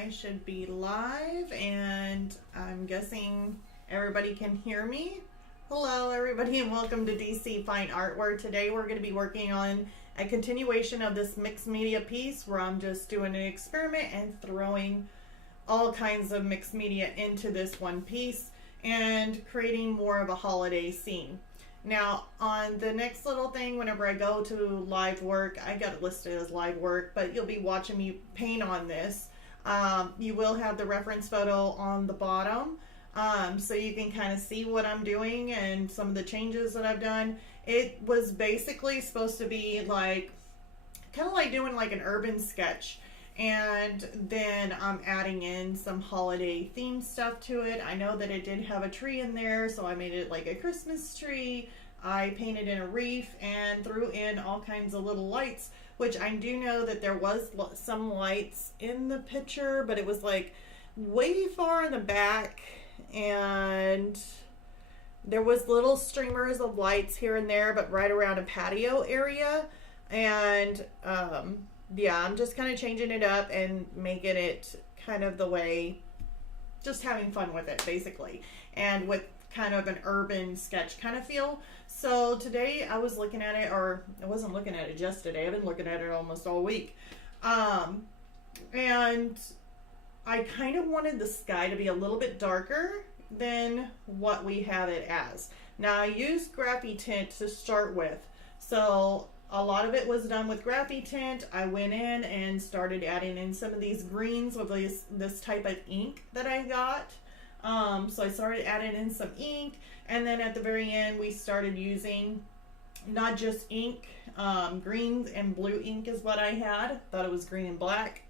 I should be live, and I'm guessing everybody can hear me. Hello everybody, and welcome to DC Fine Art, where today we're going to be working on a continuation of this mixed media piece where I'm just doing an experiment and throwing all kinds of mixed media into this one piece and creating more of a holiday scene. Now, on the next little thing, whenever I go to live work, I got it listed as live work, but you'll be watching me paint on this. You will have the reference photo on the bottom, so you can kind of see what I'm doing and some of the changes that I've done. It was basically supposed to be like, kind of like doing like an urban sketch. And then I'm adding in some holiday themed stuff to it. I know that it did have a tree in there, so I made it like a Christmas tree. I painted in a wreath and threw in all kinds of little lights, which I do know that there was some lights in the picture, but it was like way far in the back, and there was little streamers of lights here and there, but right around a patio area. And yeah, I'm just kind of changing it up and making it kind of the way, just having fun with it basically, and with kind of an urban sketch kind of feel. So today I was looking at it, or I wasn't looking at it just today, I've been looking at it almost all week, and I kind of wanted the sky to be a little bit darker than what we have it as. Now I used Graphitint to start with, so a lot of it was done with Graphitint. I went in and started adding in some of these greens with this type of ink that I got. So I started adding in some ink, and then at the very end we started using not just ink, green and blue ink is what I had. Thought it was green and black.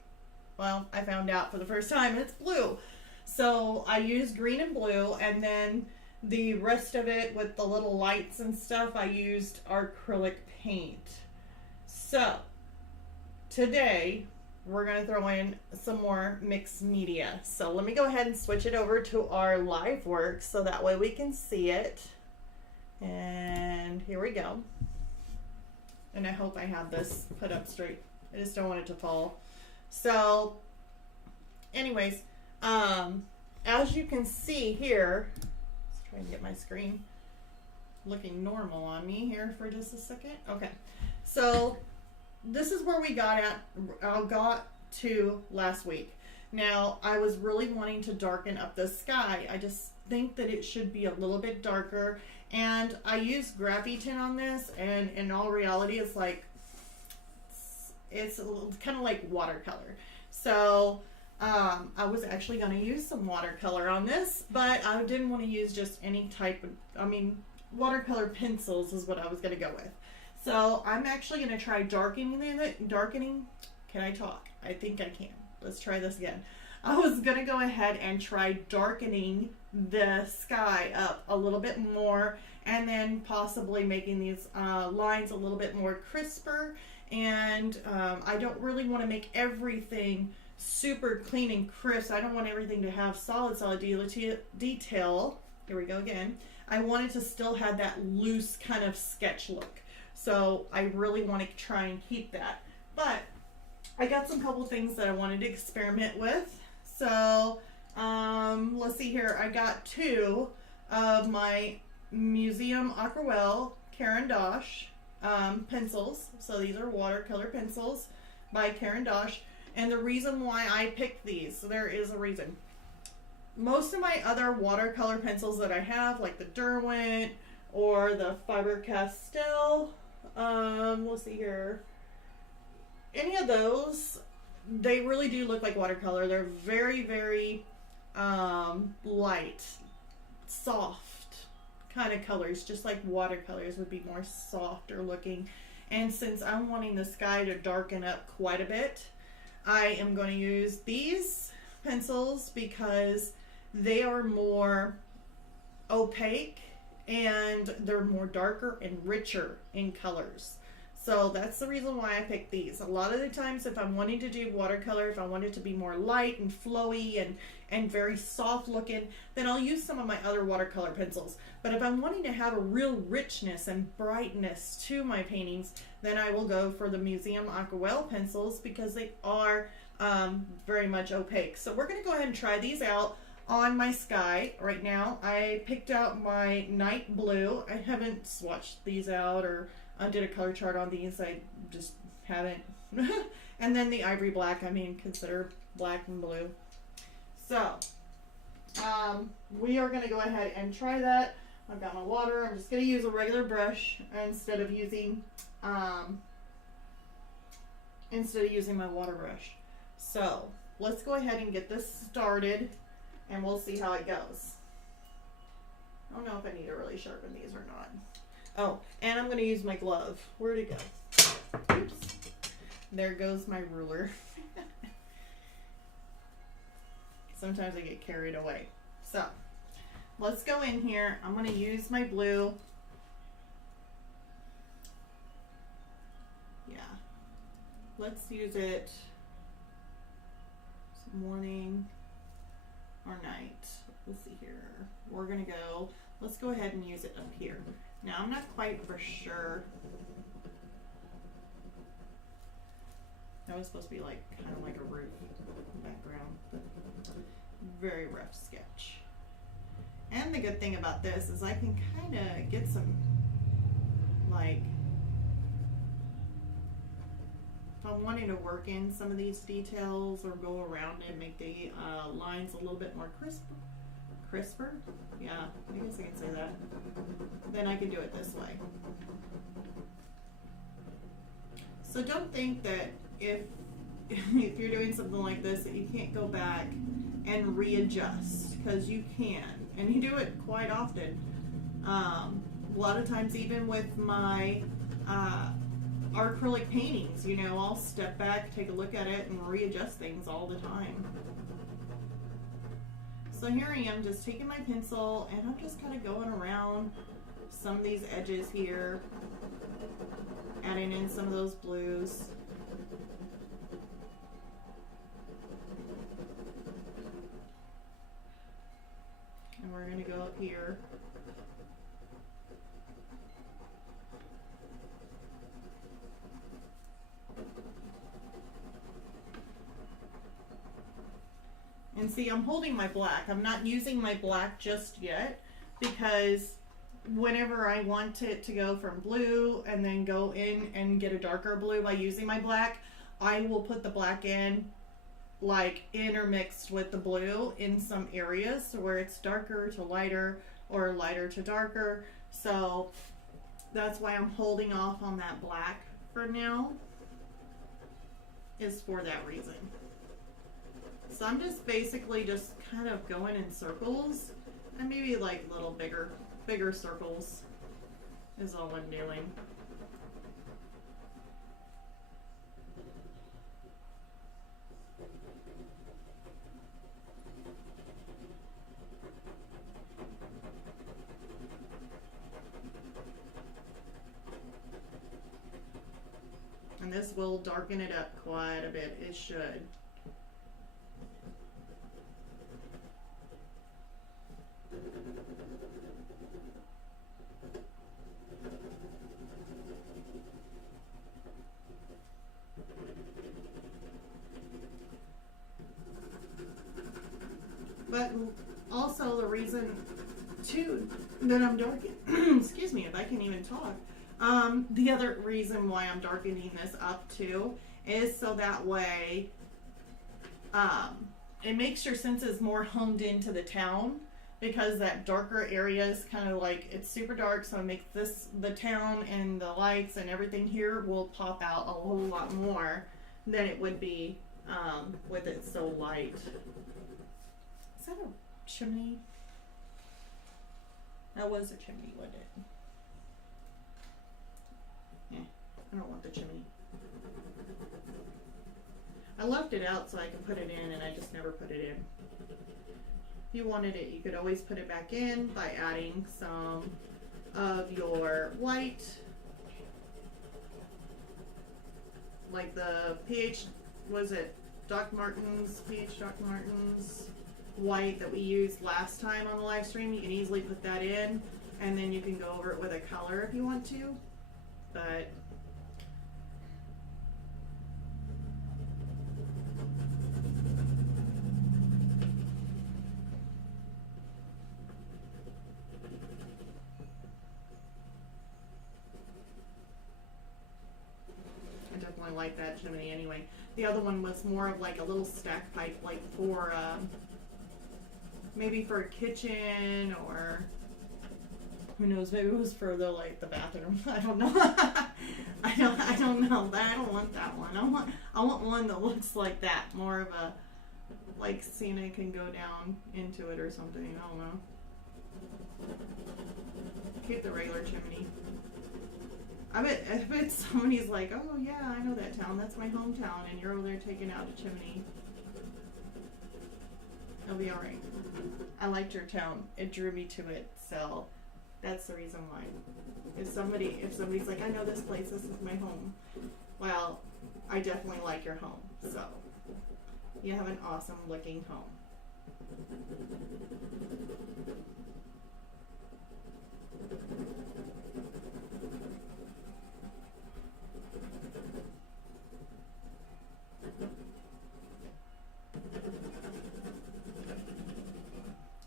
Well, I found out for the first time it's blue. So I used green and blue, and then the rest of it with the little lights and stuff, I used acrylic paint. So today we're going to throw in some more mixed media. So let me go ahead and switch it over to our live work so that way we can see it. And here we go. And I hope I have this put up straight. I just don't want it to fall. So anyways, as you can see here, let's try and get my screen looking normal on me here for just a second. Okay, so this is where we got to last week. Now I was really wanting to darken up the sky. I just think that it should be a little bit darker, and I used Graphitint on this, and in all reality it's kind of like watercolor. So I was actually going to use some watercolor on this, but I didn't want to use just any type of, watercolor pencils is what I was going to go with. So I'm actually going to try darkening. Can I talk? I think I can. Let's try this again. I was going to go ahead and try darkening the sky up a little bit more, and then possibly making these lines a little bit more crisper. And I don't really want to make everything super clean and crisp. I don't want everything to have solid detail. Here we go again. I wanted to still have that loose kind of sketch look. So I really want to try and keep that. But I got some couple things that I wanted to experiment with. So let's see here. I got two of my Museum Aquarelle Caran d'Ache pencils. So these are watercolor pencils by Caran d'Ache. And the reason why I picked these, so there is a reason. Most of my other watercolor pencils that I have, like the Derwent or the Faber-Castell, let's see here, any of those, they really do look like watercolor. They're very, very light, soft kind of colors, just like watercolors would be more softer looking. And since I'm wanting the sky to darken up quite a bit, I am going to use these pencils because they are more opaque and they're more darker and richer in colors. So that's the reason why I picked these. A lot of the times if I'm wanting to do watercolor, if I want it to be more light and flowy and very soft looking, then I'll use some of my other watercolor pencils. But if I'm wanting to have a real richness and brightness to my paintings, then I will go for the Museum Aquarelle pencils because they are very much opaque. So we're going to go ahead and try these out on my sky right now. I picked out my night blue. I haven't swatched these out or did a color chart on these. I just haven't. And then the ivory black, I mean, consider black and blue. So we are going to go ahead and try that. I've got my water. I'm just going to use a regular brush instead of using my water brush. So let's go ahead and get this started and we'll see how it goes. I don't know if I need to really sharpen these or not. Oh, and I'm going to use my glove. Where'd it go? Oops. There goes my ruler. Sometimes I get carried away. So let's go in here. I'm going to use my blue. Yeah. Let's use it morning or night. Let's see here. We're going to go, let's go ahead and use it up here. Now I'm not quite for sure. That was supposed to be like kind of like a roof background. Very rough sketch. And the good thing about this is I can kind of get some, like, if I'm wanting to work in some of these details or go around and make the lines a little bit more crisper, yeah, I guess I can say that, then I can do it this way. So don't think that if you're doing something like this that you can't go back and readjust, because you can, and you do it quite often. A lot of times even with my acrylic paintings, you know, I'll step back, take a look at it, and readjust things all the time. So here I am just taking my pencil and I'm just kind of going around some of these edges here, adding in some of those blues. And we're going to go up here. And see, I'm holding my black. I'm not using my black just yet because whenever I want it to go from blue and then go in and get a darker blue by using my black, I will put the black in like intermixed with the blue in some areas where it's darker to lighter or lighter to darker. So that's why I'm holding off on that black for now, is for that reason. So I'm just basically just kind of going in circles, and maybe like little bigger circles is all I'm doing. And this will darken it up quite a bit. It should. But also the reason too that I'm darkening, excuse me if I can even talk, the other reason why I'm darkening this up too is so that way it makes your senses more honed into the town, because that darker area is kind of like, it's super dark, so it makes this, the town and the lights and everything here will pop out a whole lot more than it would be with it so light. Is that a chimney? That was a chimney, wasn't it? Yeah, I don't want the chimney. I left it out so I could put it in, and I just never put it in. If you wanted it, you could always put it back in by adding some of your white, like the Doc Martens white that we used last time on the live stream. You can easily put that in, and then you can go over it with a color if you want to. But like that chimney anyway. The other one was more of like a little stack pipe, like for maybe for a kitchen, or who knows, maybe it was for the like the bathroom. I don't know. I don't know. I don't want that one. I want one that looks like that, more of a like Cena can go down into it or something. I don't know. Keep the regular chimney. I bet somebody's like, oh yeah, I know that town. That's my hometown, and you're over there taking out a chimney. It'll be all right. I liked your town. It drew me to it, so that's the reason why. If somebody's like, I know this place. This is my home. Well, I definitely like your home. So you have an awesome looking home.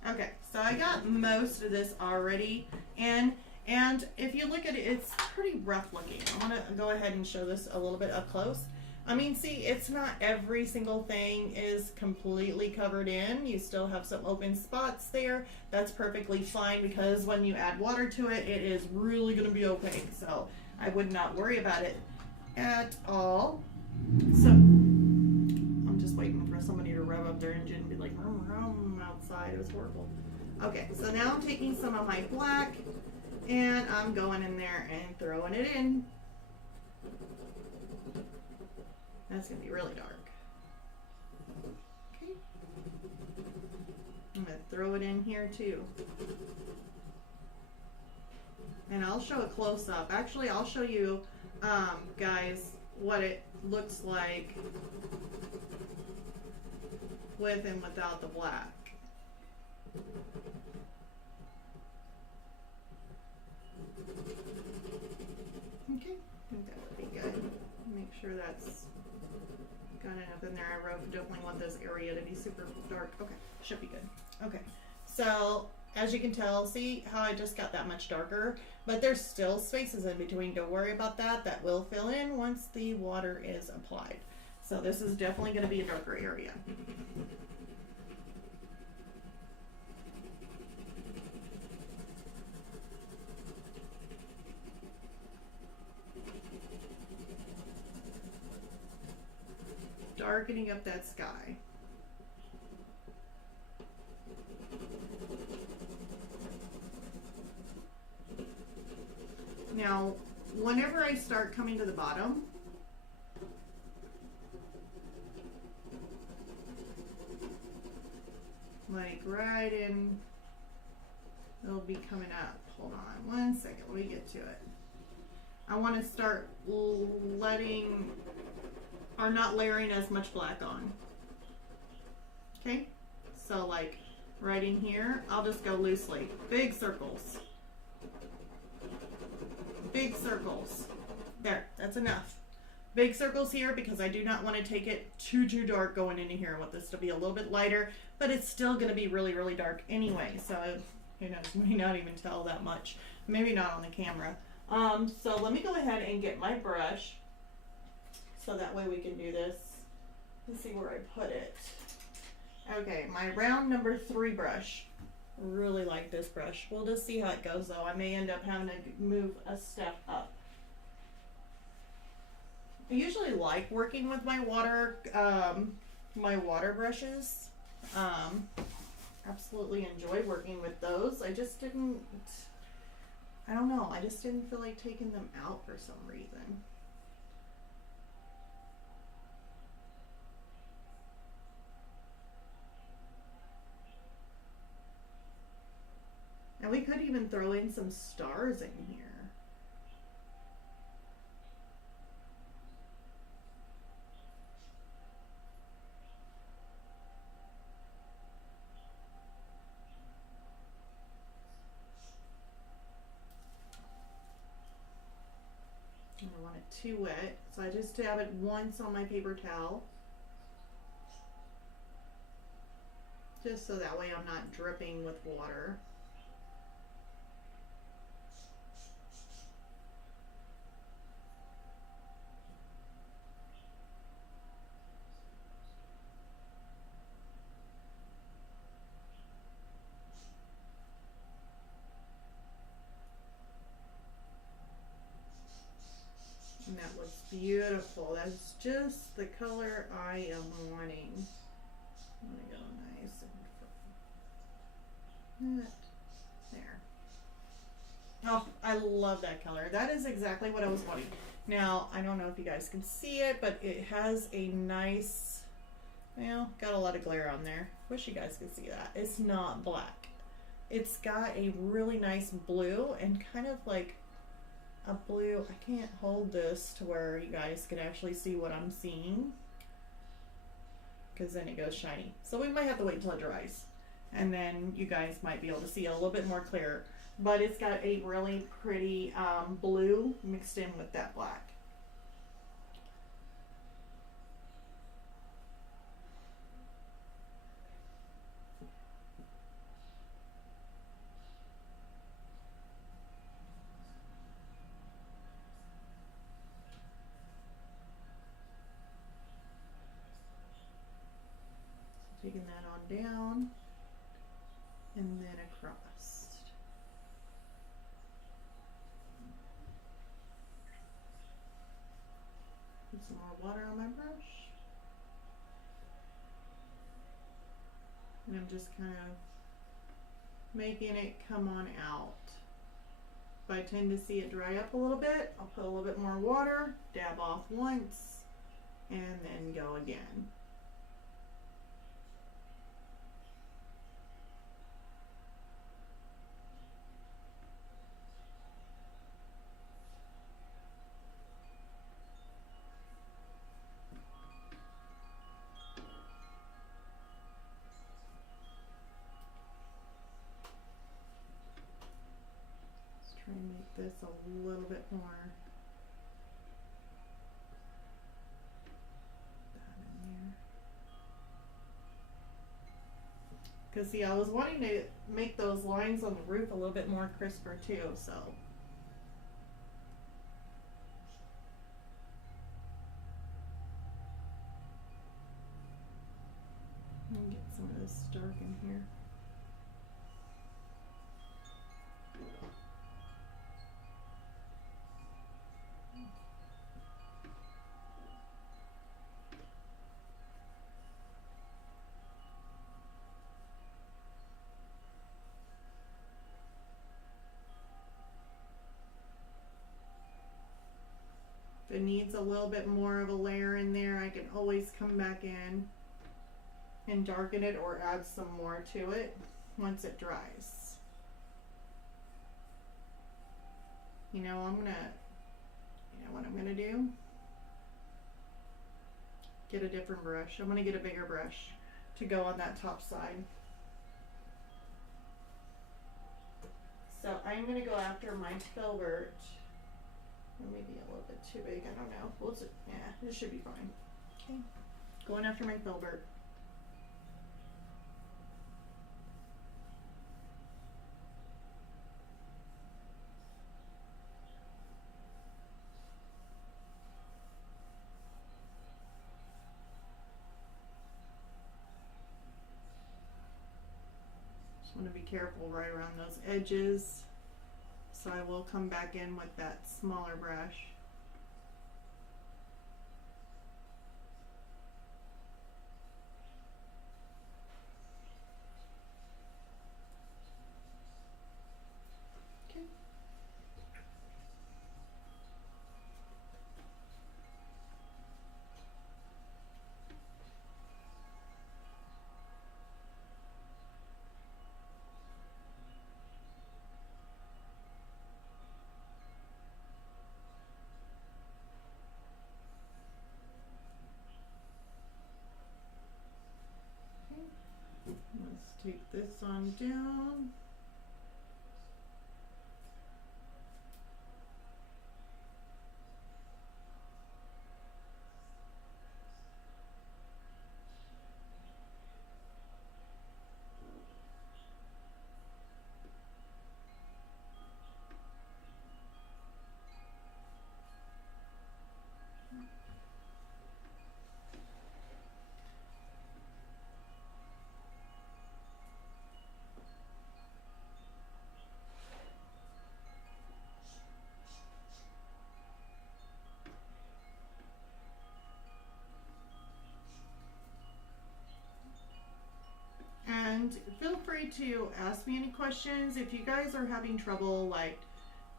Okay, so I got most of this already, and if you look at it, it's pretty rough looking. I want to go ahead and show this a little bit up close. I mean, see, it's not every single thing is completely covered in. You still have some open spots there. That's perfectly fine, because when you add water to it, it is really going to be opaque. So I would not worry about it at all. So I'm just waiting for somebody to rev up their engine and be like, vroom, vroom, outside. It was horrible. Okay, so now I'm taking some of my black and I'm going in there and throwing it in. That's going to be really dark. Okay. I'm going to throw it in here too. And I'll show a close-up. Actually, I'll show you, guys, what it looks like with and without the black. Okay, I think that would be good. Make sure that's got enough in there. I definitely want this area to be super dark. Okay, should be good. Okay, so as you can tell, see how I just got that much darker, but there's still spaces in between. Don't worry about that. That will fill in once the water is applied. So this is definitely going to be a darker area. Darkening up that sky. Now, whenever I start coming to the bottom, like right in, it'll be coming up. Hold on one second, let me get to it. I want to start letting, or not layering as much black on. Okay, so like right in here, I'll just go loosely. Big circles. Big circles. There, that's enough. Big circles here because I do not want to take it too dark going into here. I want this to be a little bit lighter, but it's still going to be really, really dark anyway. So, you know, you may not even tell that much. Maybe not on the camera. So let me go ahead and get my brush. So that way we can do this. Let's see where I put it. Okay, my round number 3 brush. Really like this brush. We'll just see how it goes though. I may end up having to move a step up. I usually like working with my water brushes. Absolutely enjoy working with those. I just didn't feel like taking them out for some reason. And we could even throw in some stars in here. I don't want it too wet, so I just dab it once on my paper towel. Just so that way I'm not dripping with water. beautiful. That's just the color I am wanting. I'm gonna go nice and there. Oh, I love that color. That is exactly what I was wanting. Now, I don't know if you guys can see it, but it has a nice, well, got a lot of glare on there. Wish you guys could see that. It's not black. It's got a really nice blue and kind of like a blue. I can't hold this to where you guys can actually see what I'm seeing, because then it goes shiny. So we might have to wait until it dries, and then you guys might be able to see it a little bit more clear. But it's got a really pretty blue mixed in with that black. Taking that on down and then across. Put some more water on my brush. And I'm just kind of making it come on out. If I tend to see it dry up a little bit, I'll put a little bit more water, dab off once, and then go again. Try and make this a little bit more that in there. Because see, I was wanting to make those lines on the roof a little bit more crisper too, so. Let me get some of this dark in here. If it needs a little bit more of a layer in there, I can always come back in and darken it or add some more to it once it dries. You know, what I'm gonna do? Get a different brush. I'm gonna get a bigger brush to go on that top side. So I'm gonna go after my filbert. Maybe a little bit too big, I don't know. We'll see. Yeah, this should be fine. Okay, going after my filbert. Just want to be careful right around those edges. So I will come back in with that smaller brush. Okay. Let's take this on down. and feel free to ask me any questions if you guys are having trouble like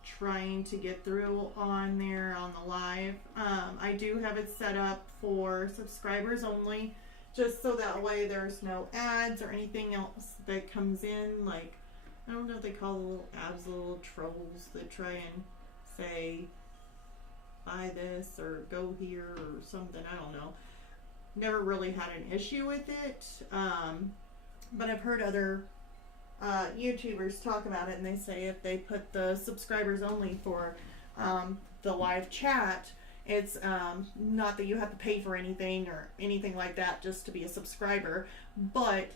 trying to get through on there on the live. I do have it set up for subscribers only, just so that way there's no ads or anything else that comes in. Like, I don't know if they call the little ads, the little trolls that try and say buy this or go here or something. I don't know. Never really had an issue with it, but I've heard other YouTubers talk about it, and they say if they put the subscribers only for the live chat, it's not that you have to pay for anything or anything like that just to be a subscriber, but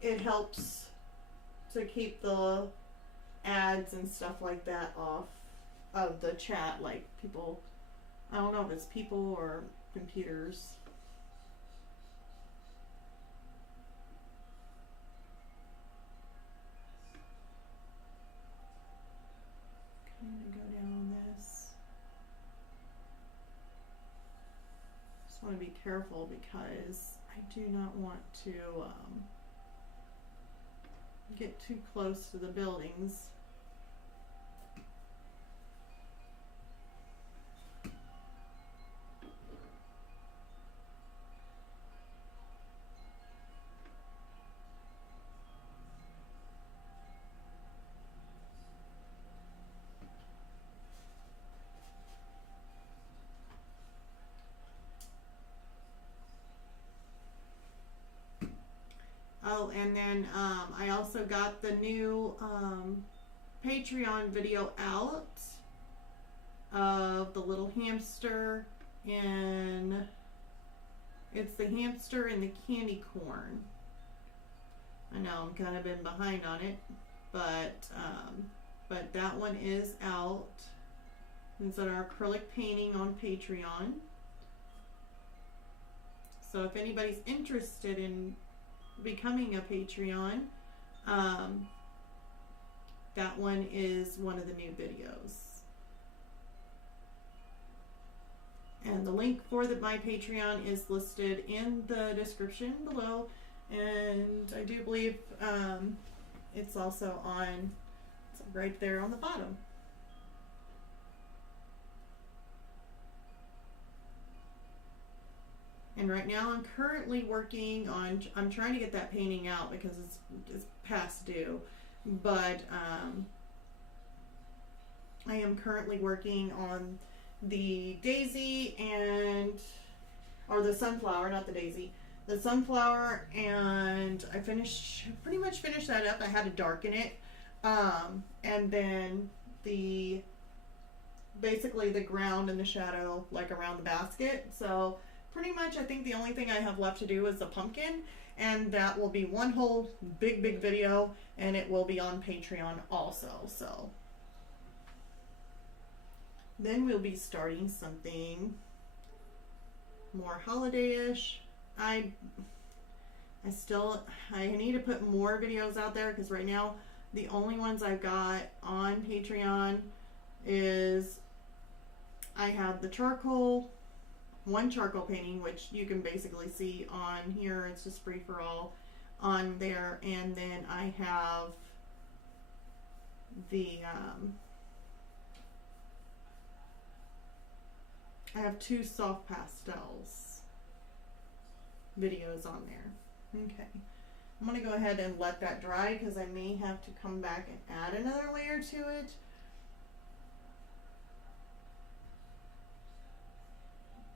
it helps to keep the ads and stuff like that off of the chat. Like people, I don't know if it's people or computers. I'm gonna go down on this. Just want to be careful because I do not want to get too close to the buildings. Oh, and then I also got the new Patreon video out of the little hamster, and it's the hamster and the candy corn. I know I'm kind of been behind on it, but that one is out. It's an acrylic painting on Patreon. So if anybody's interested in becoming a Patreon, that one is one of the new videos, and the link for my Patreon is listed in the description below, and I do believe it's also on, it's right there on the bottom. And right now I'm currently working on, I'm trying to get that painting out because it's past due, but I am currently working on the daisy or the sunflower, not the daisy, the sunflower, and I pretty much finished that up. I had to darken it, and then basically the ground and the shadow like around the basket. So pretty much I think the only thing I have left to do is the pumpkin, and that will be one whole big video, and it will be on Patreon also. So then we'll be starting something more holiday-ish. I need to put more videos out there, because right now the only ones I've got on Patreon is I have the one charcoal painting, which you can basically see on here. It's just free for all on there. And then I have I have 2 soft pastels videos on there. Okay, I'm gonna go ahead and let that dry, because I may have to come back and add another layer to it.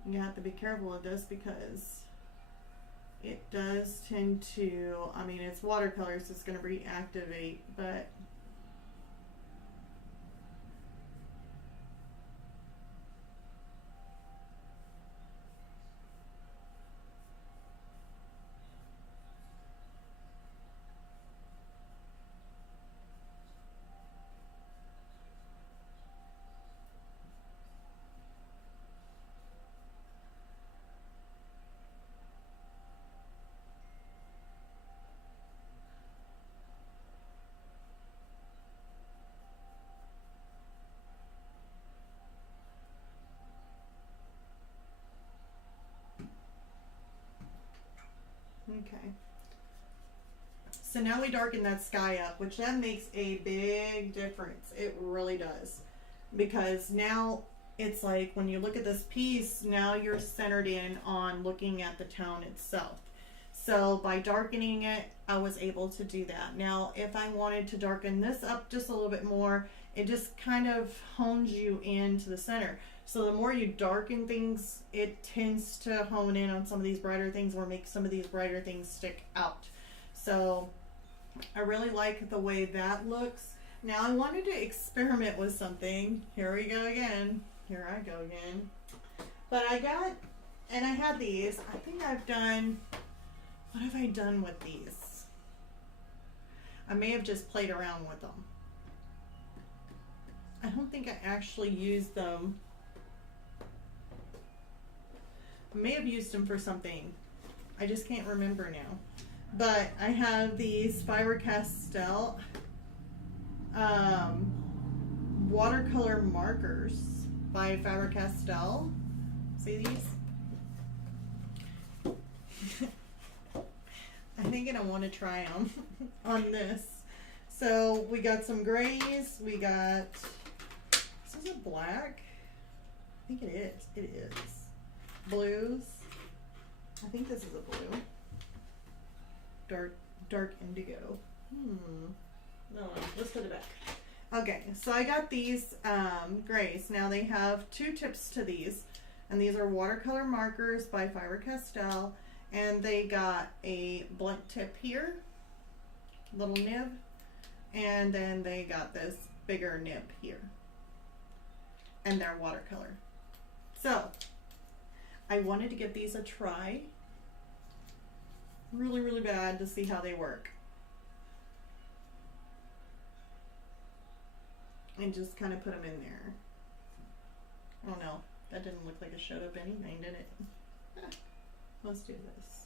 You have to be careful with this because it does tend to, I mean, it's watercolor, so it's going to reactivate, but So now we darken that sky up, which that makes a big difference. It really does. Because now it's like when you look at this piece, now you're centered in on looking at the tone itself. So by darkening it, I was able to do that. Now, if I wanted to darken this up just a little bit more, it just kind of hones you into the center. So the more you darken things, it tends to hone in on some of these brighter things or make some of these brighter things stick out. So I really like the way that looks. Now I wanted to experiment with something. Here we go again. Here I go again. But I had these. I think I've done, what have I done with these? I may have just played around with them. I don't think I actually used them. I may have used them for something. I just can't remember now. But I have these Faber-Castell watercolor markers by Faber-Castell. See these? I'm thinking I want to try them on this. So we got some grays. We got, this is a black. I think it is. It is. Blues. I think this is a blue. Dark indigo. No, let's put it back. Okay, so I got these grays. Now they have two tips to these, and these are watercolor markers by Faber-Castell, and they got a blunt tip here, little nib, and then they got this bigger nib here, and they're watercolor. So I wanted to give these a try really bad to see how they work. And just kind of put them in there. Oh no, that didn't look like it showed up anything, did it? Let's do this.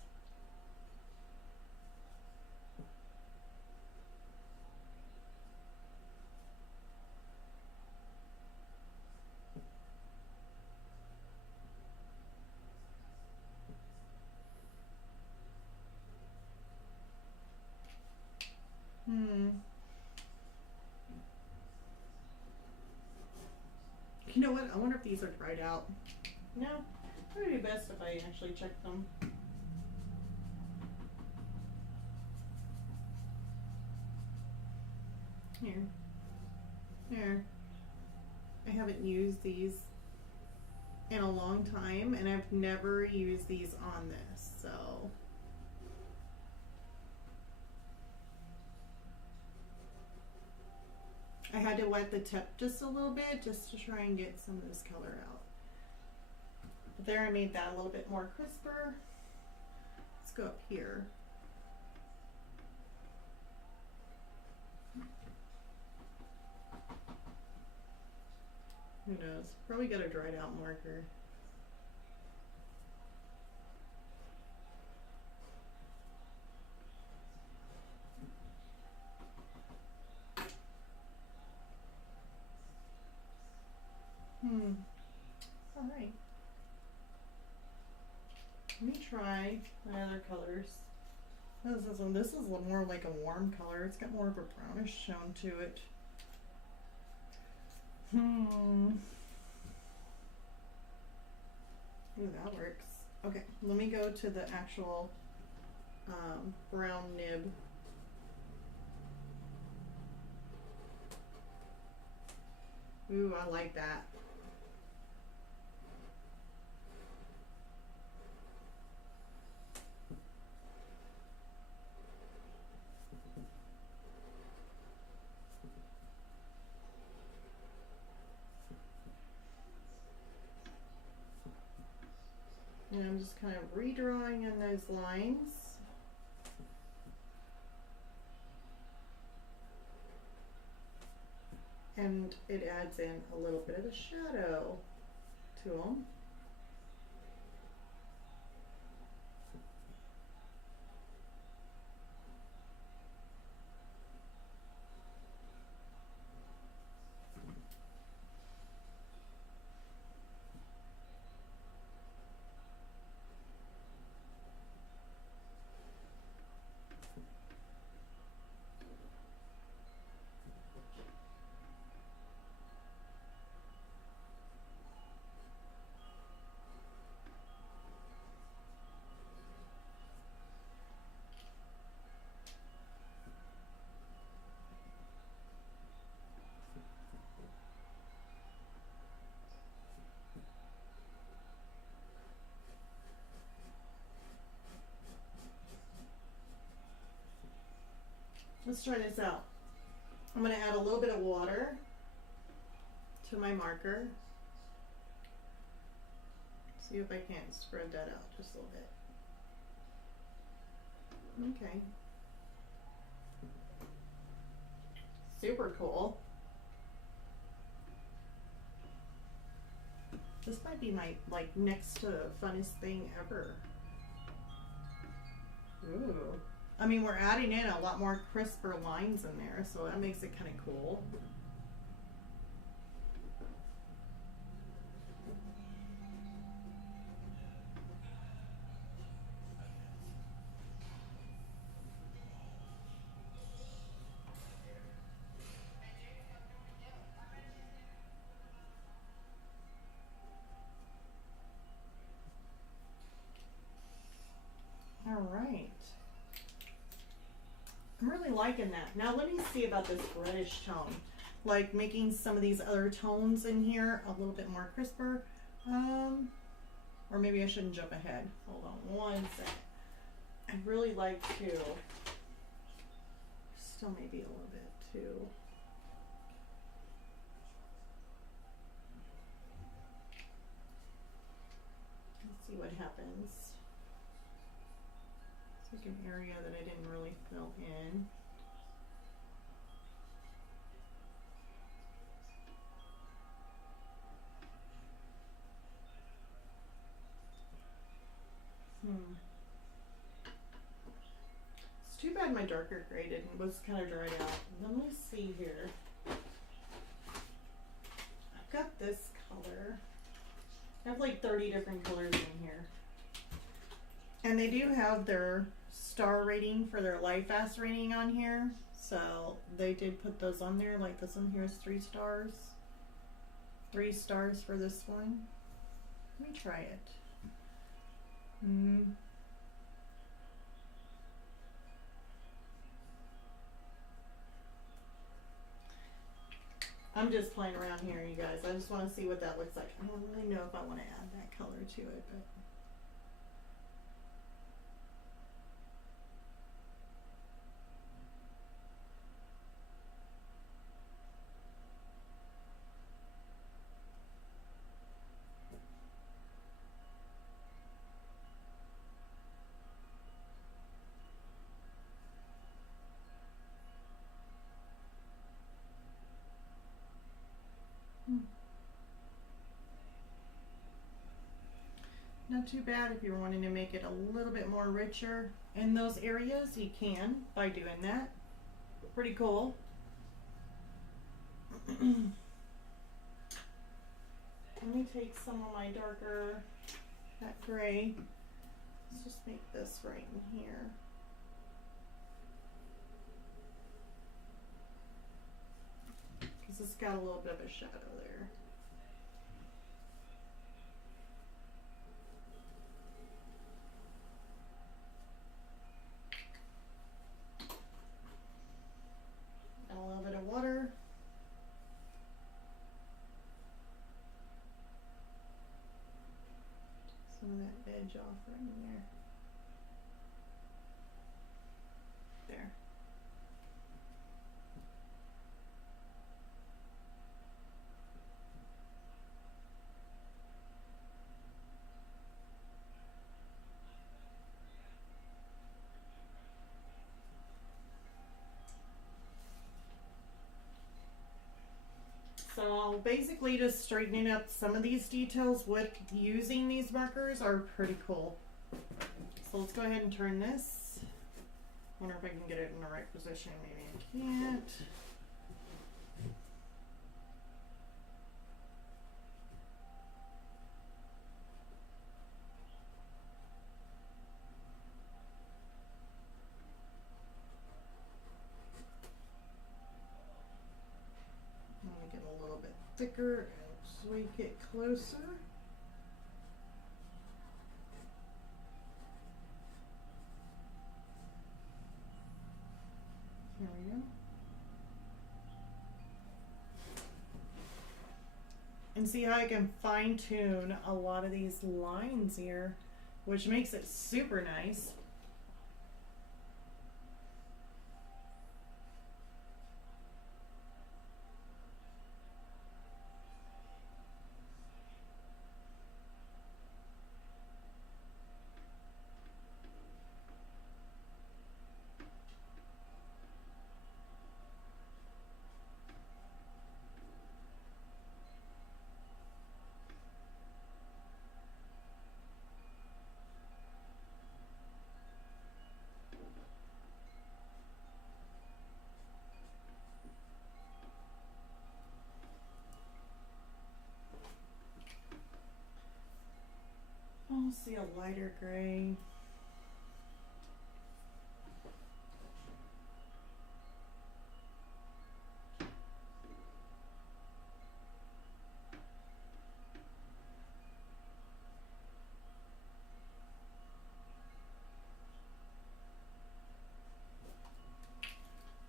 You know what? I wonder if these are dried out. No, it would be best if I actually checked them. Here. I haven't used these in a long time, and I've never used these on this, so. I had to wet the tip just a little bit just to try and get some of this color out. But there I made that a little bit more crisper. Let's go up here. Who knows? Probably got a dried out marker. All right. Let me try my other colors. This is a little more like a warm color. It's got more of a brownish tone to it. Ooh, that works. Okay, let me go to the actual brown nib. Ooh, I like that. And I'm just kind of redrawing in those lines. And it adds in a little bit of a shadow to them. let's try this out. I'm going to add a little bit of water to my marker. See if I can't spread that out just a little bit. Okay. Super cool. This might be my, like, next to funnest thing ever. Ooh. I mean, we're adding in a lot more crisper lines in there, so that makes it kind of cool. All right. I'm really liking that. Now let me see about this reddish tone. Like making some of these other tones in here a little bit more crisper. Or maybe I shouldn't jump ahead. Hold on one sec. I'd really like to, still maybe a little bit too. Let's see what happens. It's like an area that I didn't really fill in. It's too bad my darker gray was kind of dried out. Let me see here. I've got this color. I have like 30 different colors in here. And they do have their star rating for their Life Fast rating on here. So they did put those on there. Like this one here is 3 stars. 3 stars for this one. Let me try it. I'm just playing around here, you guys. I just want to see what that looks like. I don't really know if I want to add that color to it, but not too bad. If you're wanting to make it a little bit more richer in those areas, you can by doing that. Pretty cool. Let me take some of my darker, that gray. Let's just make this right in here. Because it's got a little bit of a shadow there. A little bit of water. Some of that edge off right in there. There. So I'll basically just straightening up some of these details with using these markers are pretty cool. So let's go ahead and turn this. Wonder if I can get it in the right position. Maybe I can't. Thicker as we get closer. Here we go. And see how I can fine tune a lot of these lines here, which makes it super nice. lighter gray.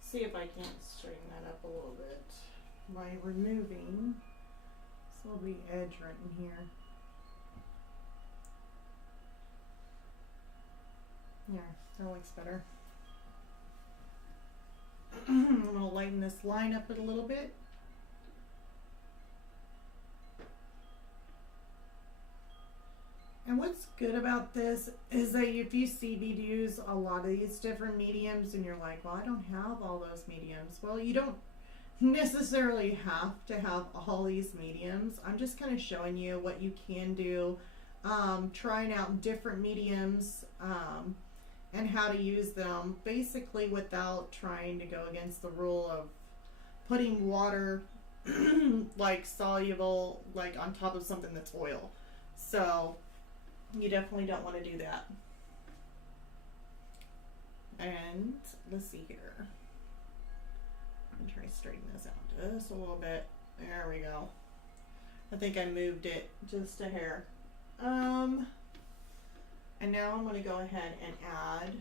See if I can't straighten that up a little bit by removing this little wee edge right in here. Yeah, that looks better. I'm going to lighten this line up a little bit. And what's good about this is that if you see me use a lot of these different mediums and you're like, well, I don't have all those mediums. Well, you don't necessarily have to have all these mediums. I'm just kind of showing you what you can do, trying out different mediums and how to use them basically without trying to go against the rule of putting water like soluble like on top of something that's oil. So you definitely don't want to do that. And let's see here. I'm going to try to straighten this out just a little bit. There we go. I think I moved it just a hair. And now I'm going to go ahead and add.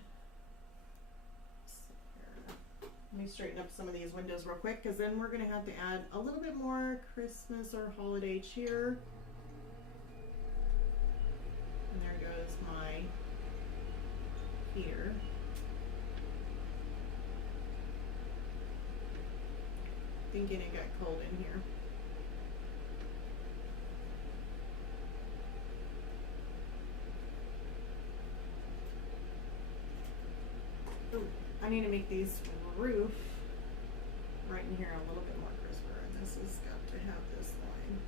Let me straighten up some of these windows real quick, because then we're going to have to add a little bit more Christmas or holiday cheer. And there goes my heater. Thinking it got cold in here. Ooh, I need to make these roof right in here a little bit more crisper, and this has got to have this line.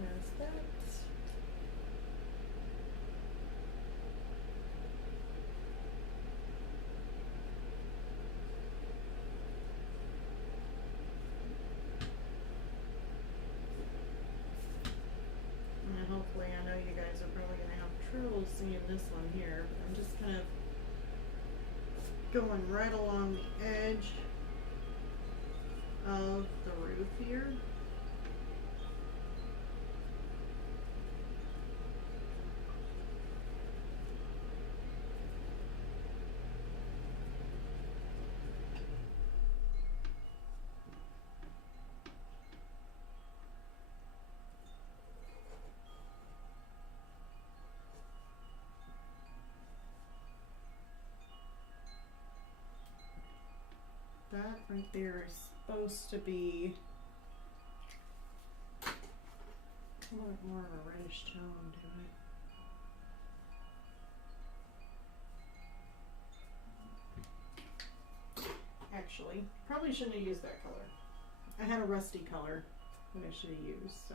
There's that. And hopefully, I know you guys are probably going to have trouble seeing this one here, but I'm just kind of going right along the edge of the roof here. That right there is supposed to be a little bit more of a reddish tone to it. Actually, probably shouldn't have used that color. I had a rusty color that I should have used, so.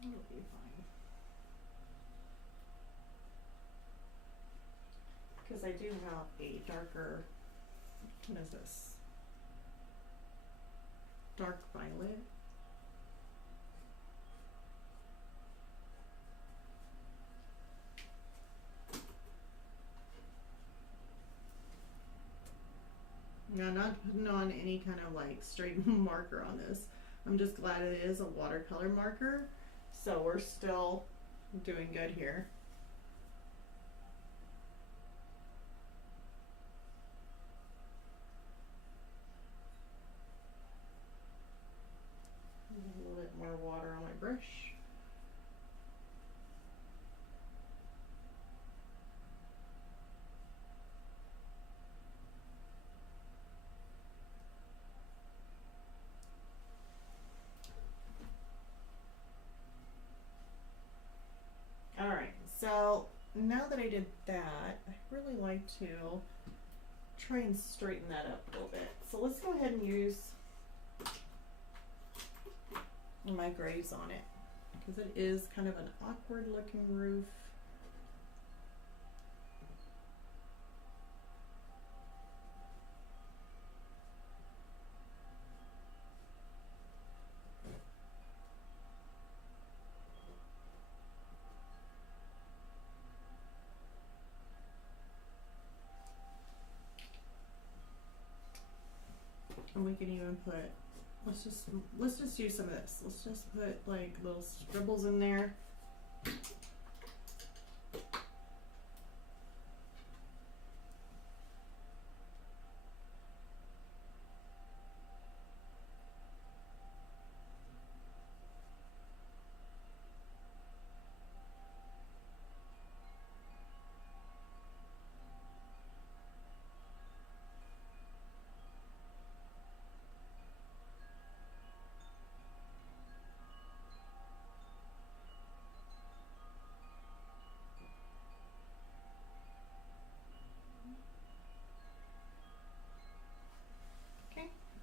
It'll be fine. Because I do have a darker, what is this? Dark violet. Now, I'm not putting on any kind of like straight marker on this. I'm just glad it is a watercolor marker. So we're still doing good here. A little bit more water on my brush. now that I did that, I really like to try and straighten that up a little bit. So let's go ahead and use my grays on it, because it is kind of an awkward looking roof. And we can even put, let's just use some of this. Let's just put like little scribbles in there.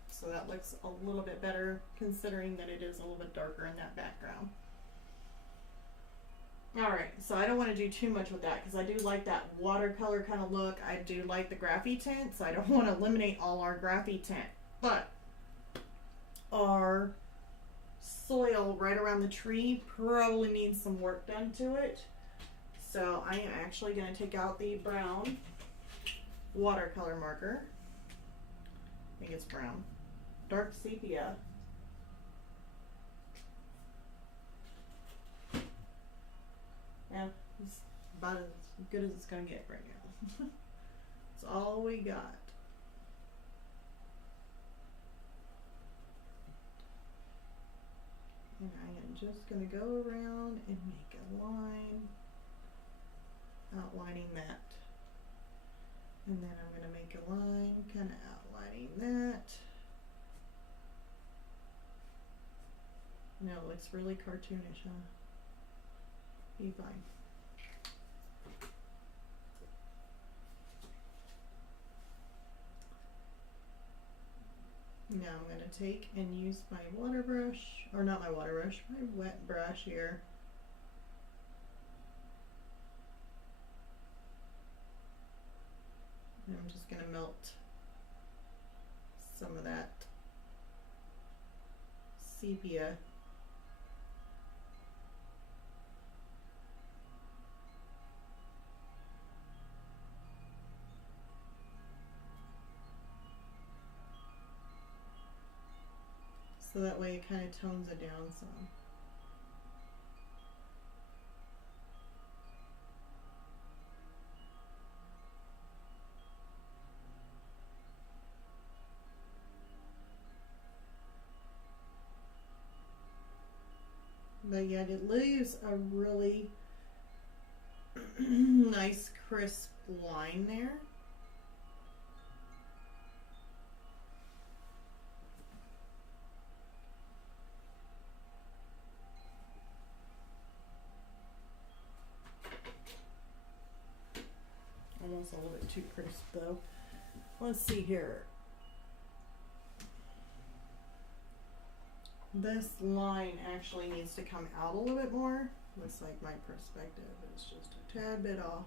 So that looks a little bit better, considering that it is a little bit darker in that background. Alright, so I don't want to do too much with that because I do like that watercolor kind of look. I do like the Graphitint, so I don't want to eliminate all our Graphitint. But our soil right around the tree probably needs some work done to it. So I am actually going to take out the brown watercolor marker. I think it's brown. Dark sepia. Yeah, it's about as good as it's gonna get right now. That's all we got. And I am just gonna go around and make a line, outlining that. And then I'm gonna make a line, kind of outlining that. No, it looks really cartoonish, huh? Be fine. Now I'm going to take and use my water brush, or not my water brush, my wet brush here. And I'm just going to melt some of that sepia. So that way it kind of tones it down some. But yet it leaves a really nice crisp line there. Almost a little bit too crisp though. Let's see here. This line actually needs to come out a little bit more. Looks like my perspective is just a tad bit off.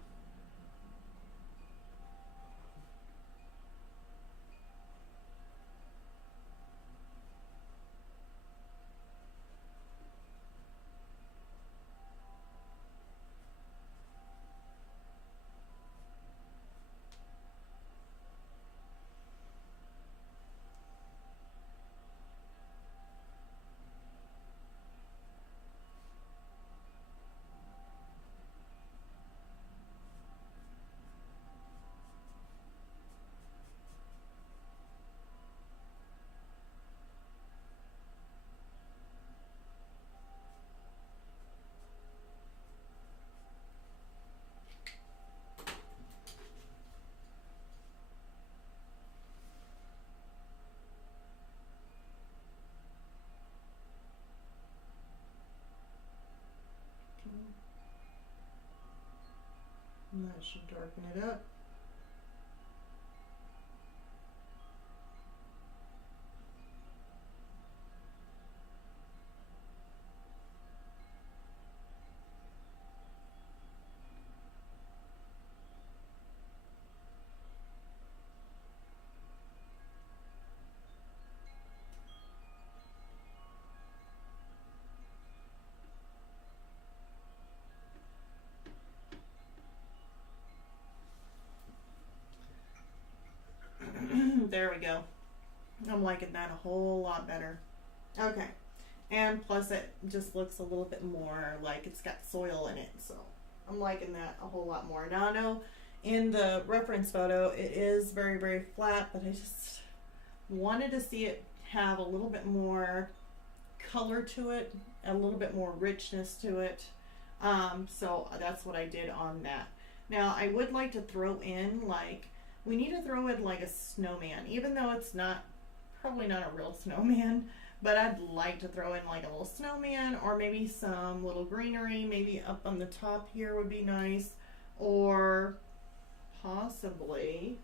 And that should darken it up. There we go. I'm liking that a whole lot better. Okay. And plus it just looks a little bit more like it's got soil in it. So I'm liking that a whole lot more. Now I know in the reference photo it is very, very flat, but I just wanted to see it have a little bit more color to it, a little bit more richness to it. So that's what I did on that. Now I would like to throw in we need to throw in like a snowman, even though it's probably not a real snowman, but I'd like to throw in like a little snowman or maybe some little greenery, maybe up on the top here would be nice, or possibly,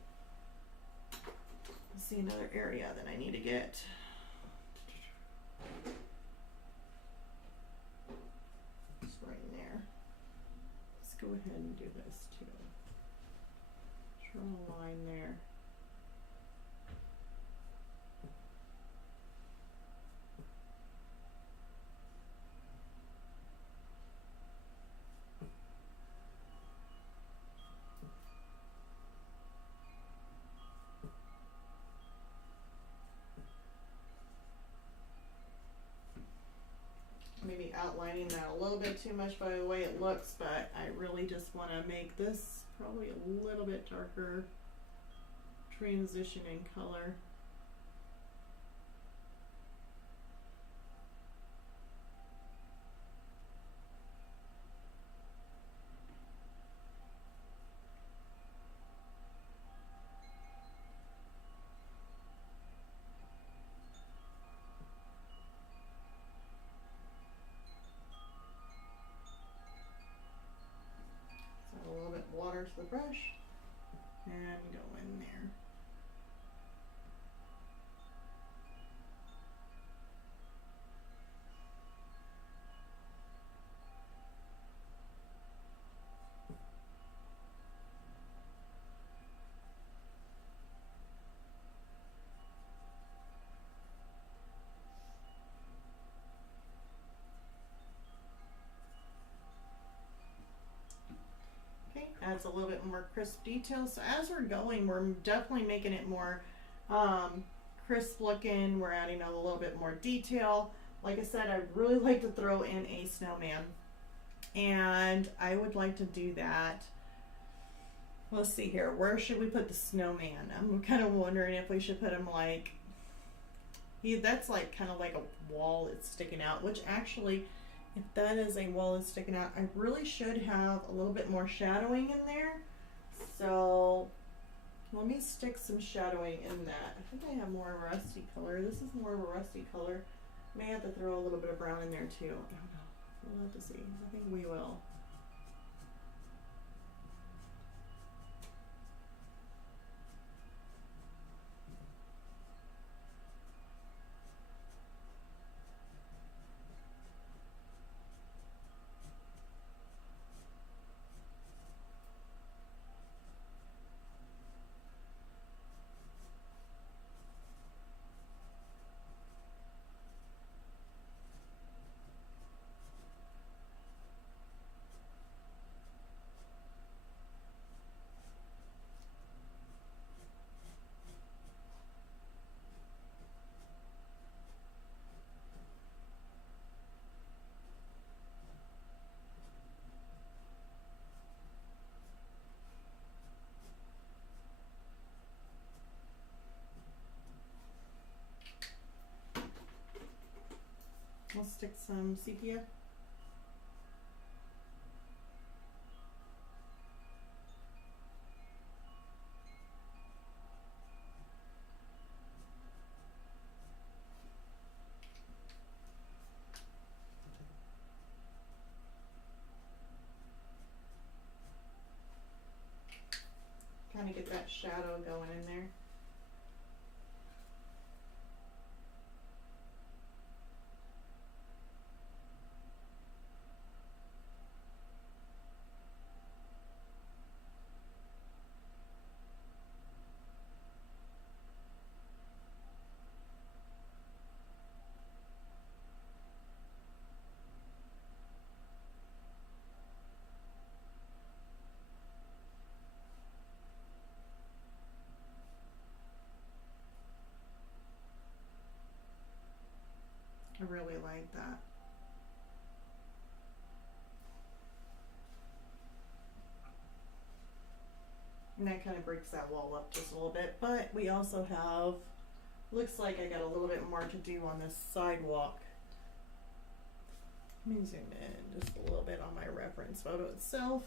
let's see another area that I need to get. It's right in there. Let's go ahead and do this too. Draw a line there. Maybe outlining that a little bit too much by the way it looks, but I really just want to make this probably a little bit darker transition in color. To the brush and go in there. Adds a little bit more crisp detail. So as we're going, we're definitely making it more crisp looking. We're adding a little bit more detail. Like I said, I'd really like to throw in a snowman, and I would like to do that. Let's see here. Where should we put the snowman? I'm kind of wondering if we should put him like, that's like kind of like a wall that's sticking out, which actually, if that is a wall that's sticking out, I really should have a little bit more shadowing in there. So let me stick some shadowing in that. I think I have more of a rusty color. This is more of a rusty color. May have to throw a little bit of brown in there too. I don't know. We'll have to see. I think we will. We'll stick some sepia. like that. And that kind of breaks that wall up just a little bit, but we also have, looks like I got a little bit more to do on this sidewalk. Let me zoom in just a little bit on my reference photo itself.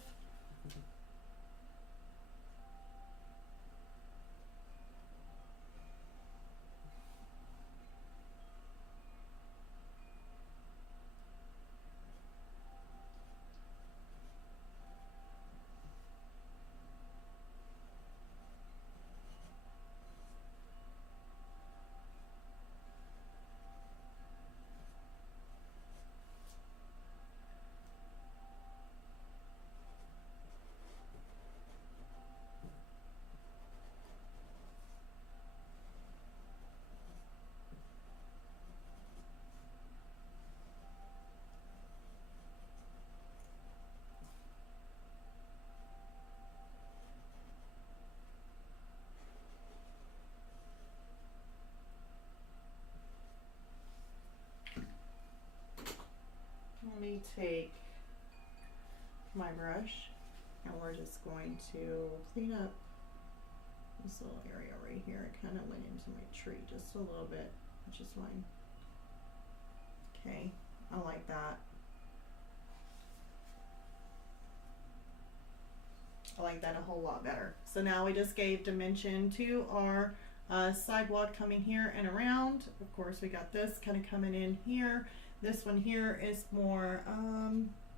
Let me take my brush and we're just going to clean up this little area right here. It kind of went into my tree just a little bit, which is fine. Okay, I like that. I like that a whole lot better. So now we just gave dimension to our sidewalk coming here and around. Of course, we got this kind of coming in here. This one here is more,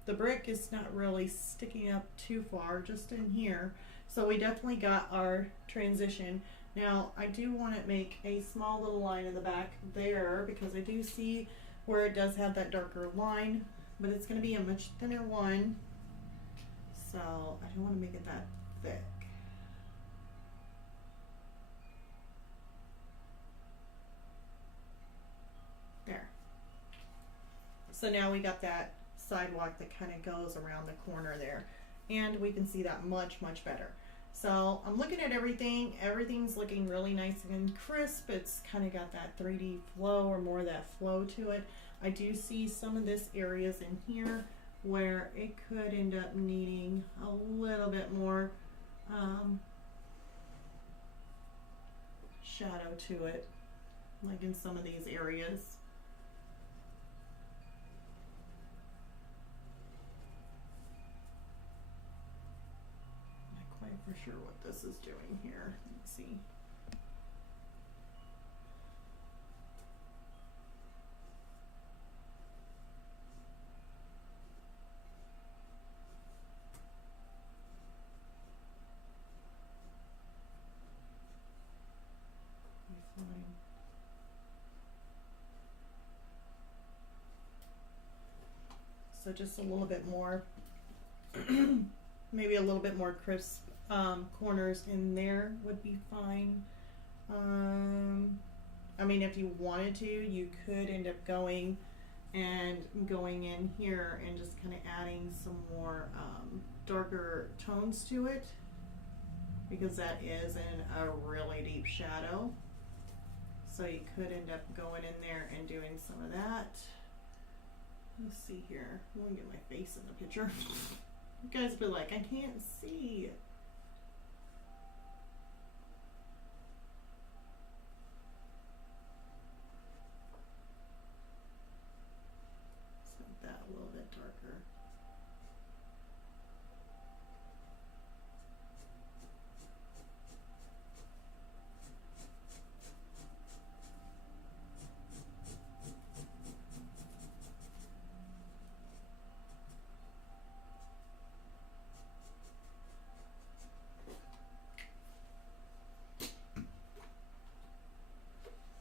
the brick is not really sticking up too far, just in here. So we definitely got our transition. Now, I do want to make a small little line in the back there because I do see where it does have that darker line, but it's going to be a much thinner one. So I don't want to make it that thick. There. So now we got that sidewalk that kind of goes around the corner there, and we can see that much better. So I'm looking at everything. Everything's looking really nice and crisp. It's kind of got that 3D flow, or more of that flow to it. I do see some of this areas in here where it could end up needing a little bit more shadow to it, like in some of these areas. Not quite for sure what this is doing here. Let's see. So just a little bit more, maybe a little bit more crisp corners in there would be fine. I mean, if you wanted to, you could end up going in here and just kind of adding some more darker tones to it, because that is in a really deep shadow. So you could end up going in there and doing some of that. Let's see here. I want to get my face in the picture. You guys be like, I can't see. Let's make that a little bit darker.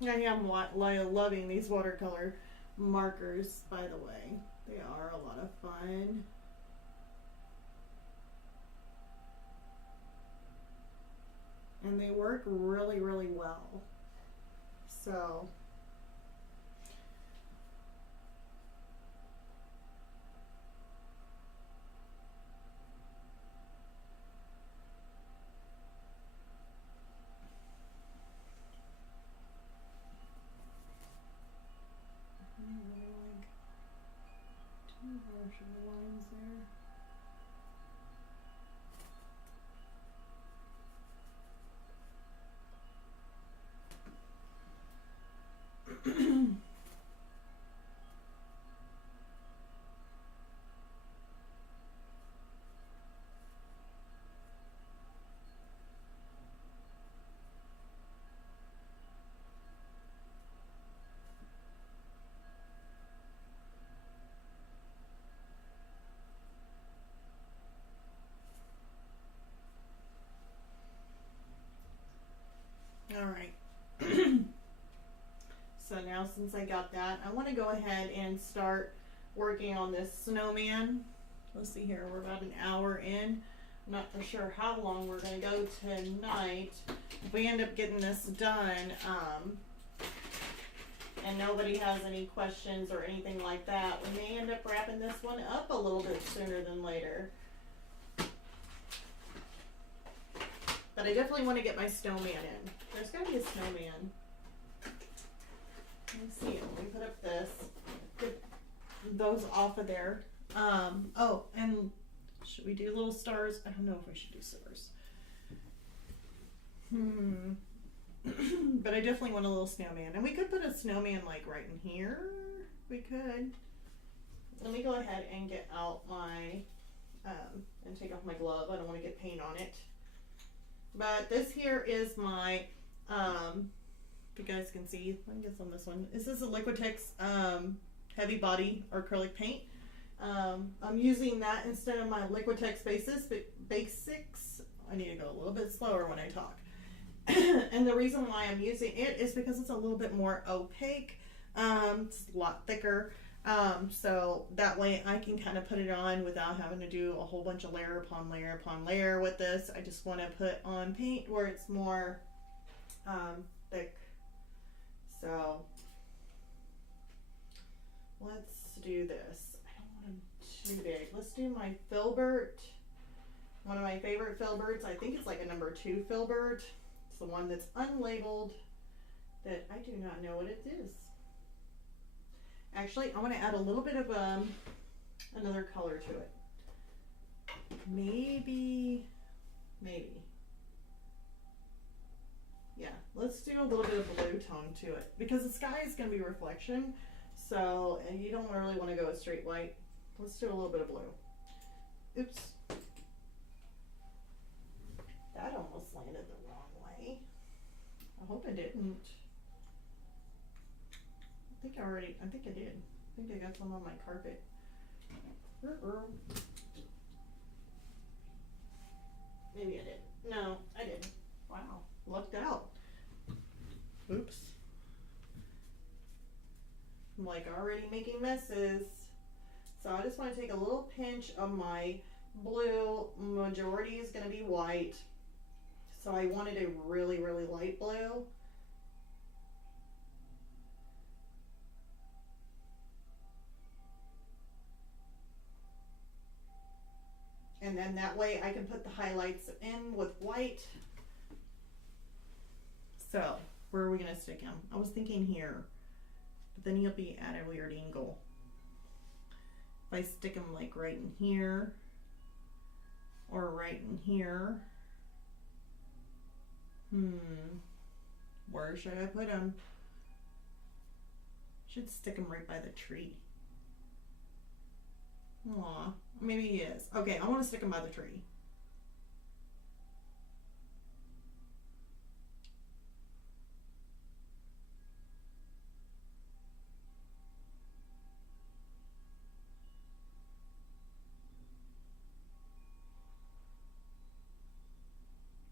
I am loving these watercolor markers, by the way. They are a lot of fun. And they work really well. So I really like Harsh the lines there. All right. So now since I got that, I want to go ahead and start working on this snowman. Let's see here, we're about an hour in. I'm not for sure how long we're going to go tonight. If we end up getting this done, and nobody has any questions or anything like that, we may end up wrapping this one up a little bit sooner than later. But I definitely want to get my snowman in. There's got to be a snowman. Let me see. Let me put up this. Get those off of there. Oh, and should we do little stars? I don't know if we should do stars. But I definitely want a little snowman. And we could put a snowman like right in here. We could. Let me go ahead and get out my, and take off my glove. I don't want to get paint on it. But this here is my, if you guys can see, let me get some of this one. This is a Liquitex heavy body acrylic paint. I'm using that instead of my Liquitex basics. I need to go a little bit slower when I talk. And the reason why I'm using it is because it's a little bit more opaque. It's a lot thicker. So that way I can kind of put it on without having to do a whole bunch of layer upon layer upon layer with this. I just want to put on paint where it's more thick. So let's do this. I don't want them too big. Let's do my filbert. One of my favorite filberts. I think it's like a number 2 filbert. It's the one that's unlabeled that I do not know what it is. Actually, I want to add a little bit of another color to it. Maybe. Yeah, let's do a little bit of blue tone to it because the sky is going to be reflection. So, and you don't really want to go a straight white. Let's do a little bit of blue. Oops. That almost landed the wrong way. I hope it didn't. I think I did. I think I got some on my carpet. Maybe I did. No, I didn't. Wow, lucked out. Oops. I'm like already making messes. So I just want to take a little pinch of my blue. Majority is going to be white. So I wanted a really, really light blue. And then that way I can put the highlights in with white. So, where are we going to stick him? I was thinking here, but then he'll be at a weird angle. If I stick him like right in here, or right in here. Where should I put him? Should stick him right by the tree. Aw, maybe he is. Okay, I want to stick him by the tree.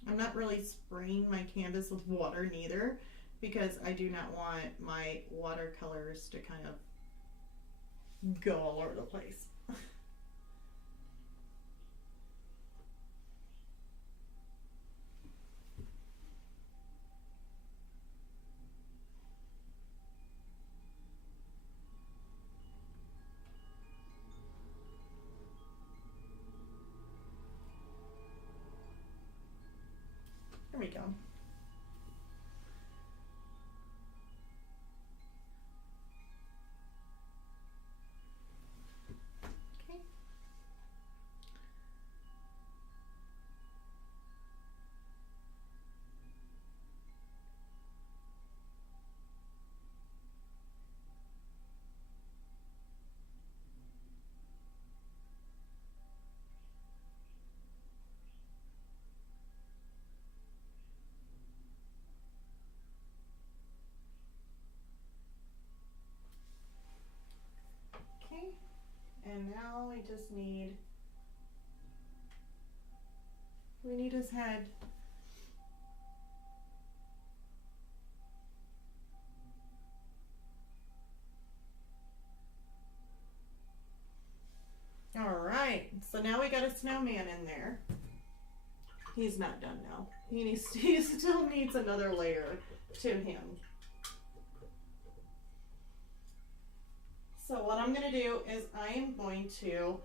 I'm not really spraying my canvas with water neither because I do not want my watercolors to kind of go all over the place. There we go. And now we need his head. All right, so now we got a snowman in there. He's not done now. He still needs another layer to him. So what I'm gonna do is I am going to,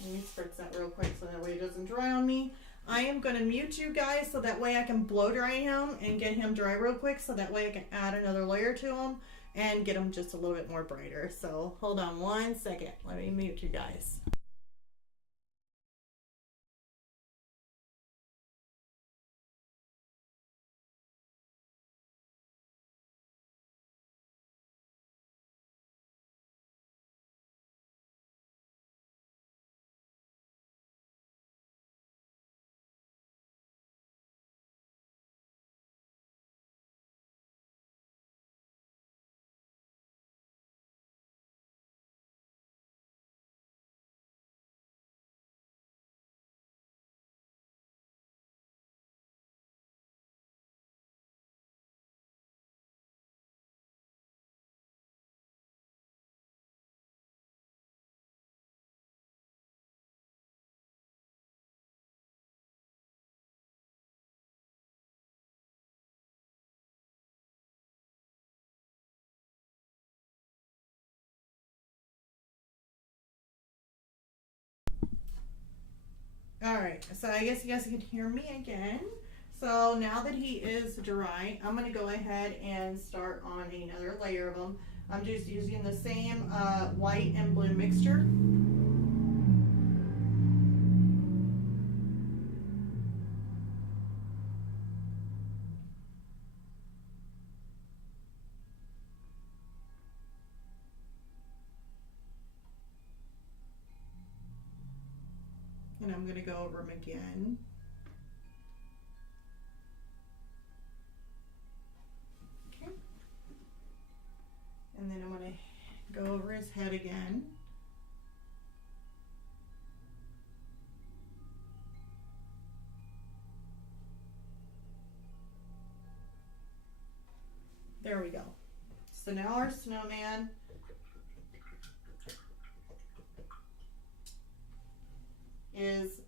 let me spritz that real quick so that way it doesn't dry on me. I am gonna mute you guys so that way I can blow dry him and get him dry real quick so that way I can add another layer to him and get him just a little bit more brighter. So hold on 1 second. Let me mute you guys. All right, so I guess you guys can hear me again. So now that he is dry, I'm gonna go ahead and start on another layer of them. I'm just using the same white and blue mixture. And I'm gonna go over them again. Okay. And then I'm gonna go over his head again. There we go. So now our snowman is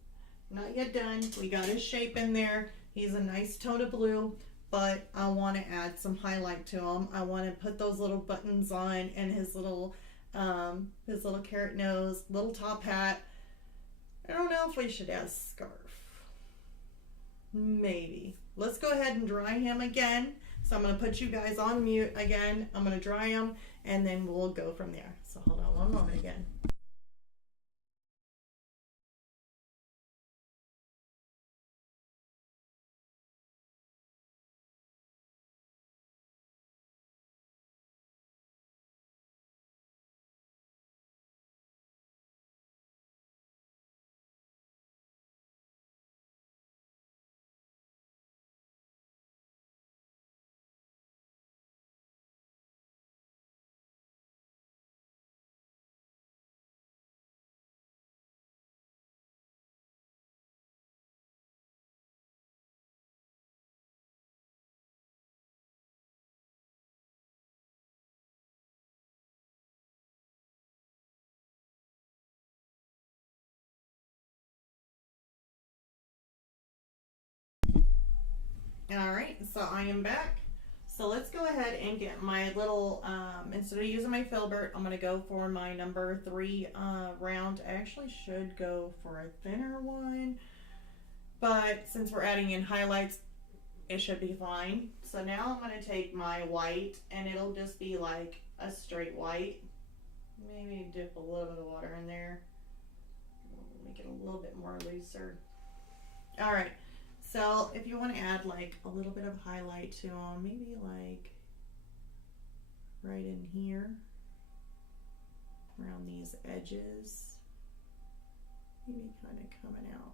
not yet done. We got his shape in there. He's a nice tone of blue, but I want to add some highlight to him. I want to put those little buttons on and his little carrot nose, little top hat. I don't know if we should add a scarf. Maybe. Let's go ahead and dry him again. So I'm going to put you guys on mute again. I'm going to dry him and then we'll go from there. So hold on one moment again. All right, so I am back. So let's go ahead and get my little, instead of using my filbert, I'm going to go for my number 3 round. I actually should go for a thinner one, but since we're adding in highlights, it should be fine. So now I'm going to take my white, and it'll just be like a straight white. Maybe dip a little bit of water in there. Make it a little bit more looser. All right. So if you want to add like a little bit of highlight to them, maybe like right in here, around these edges, maybe kind of coming out.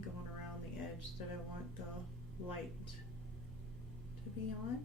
going around the edge that I want the light to be on.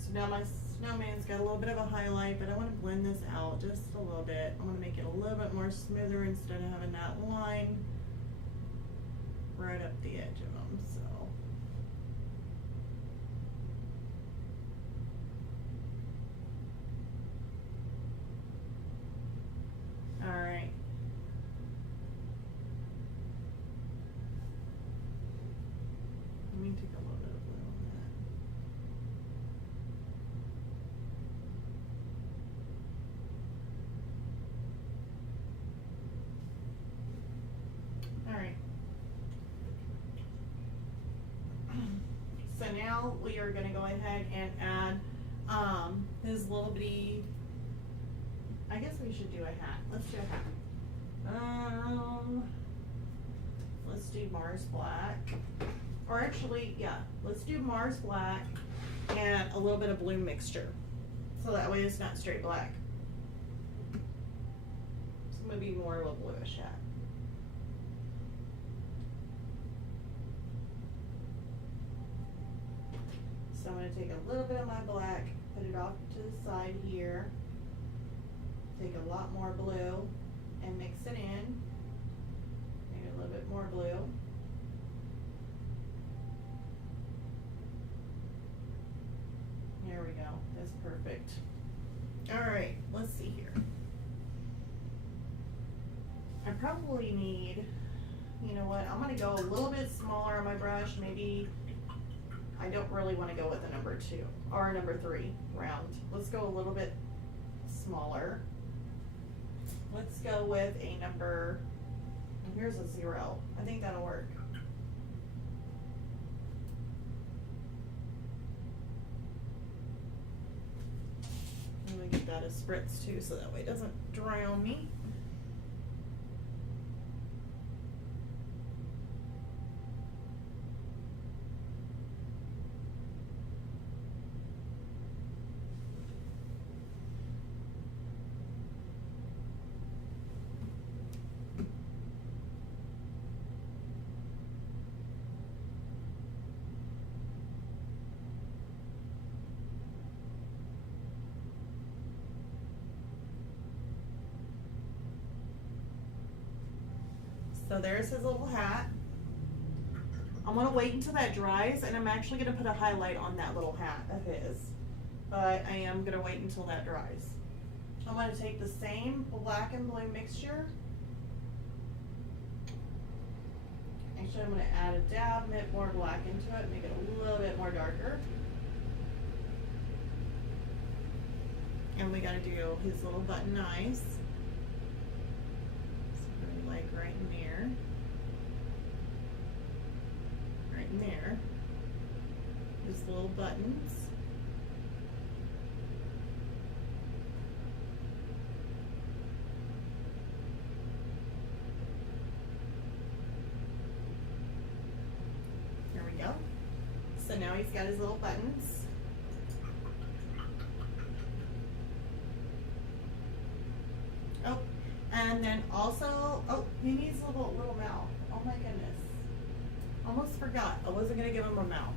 So now my snowman's got a little bit of a highlight, but I want to blend this out just a little bit. I want to make it a little bit more smoother instead of having that line right up the edge of them. So all right. Let me take a little bit of blue on that. All right. So now we are going to go ahead and add his little bitty, I guess we should do a hat. Let's do a hat. Let's do Mars Black. Or actually, yeah, let's do Mars Black and a little bit of blue mixture. So that way it's not straight black. It's going to be more of a bluish hat. So I'm going to take a little bit of my black, put it off to the side here, take a lot more blue and mix it in, maybe a little bit more blue. There we go, that's perfect. All right, let's see here. I probably need, you know what, I'm going to go a little bit smaller on my brush, maybe. I don't really want to go with a number 2 or a number 3 round. Let's go a little bit smaller. Let's go with a number, here's a 0. I think that'll work. Let me get that a spritz too so that way it doesn't drown me. So there's his little hat. I'm gonna wait until that dries, and I'm actually gonna put a highlight on that little hat of his. But I am gonna wait until that dries. I'm gonna take the same black and blue mixture. Actually, I'm gonna add a dab, bit more black into it, make it a little bit more darker. And we gotta do his little button eyes. Like right in there, right in there, just little buttons. There we go. So now he's got his little buttons. Oh. And then also, oh, he needs a little mouth. Oh my goodness. Almost forgot. I wasn't going to give him a mouth.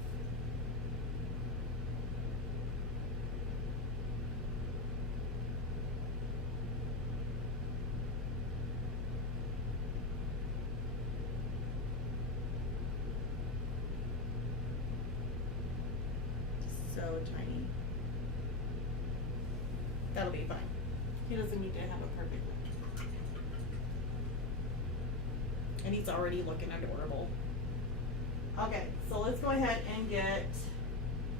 So tiny. That'll be fine. He doesn't need to have a perfect one. And he's already looking adorable. Okay, so let's go ahead and get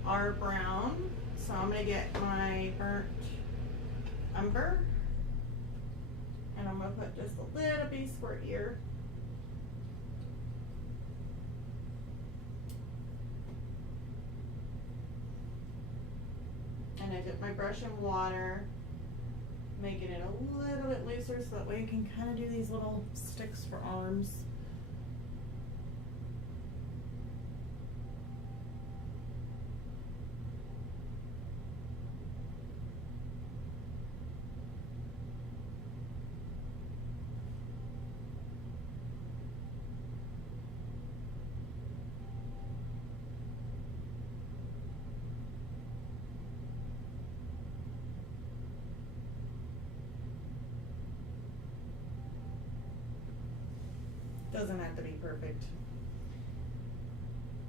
our brown. So I'm gonna get my burnt umber, and I'm gonna put just a little bitty squirt here. And I dip my brush in water, making it a little bit looser so that way you can kind of do these little sticks for arms. Doesn't have to be perfect.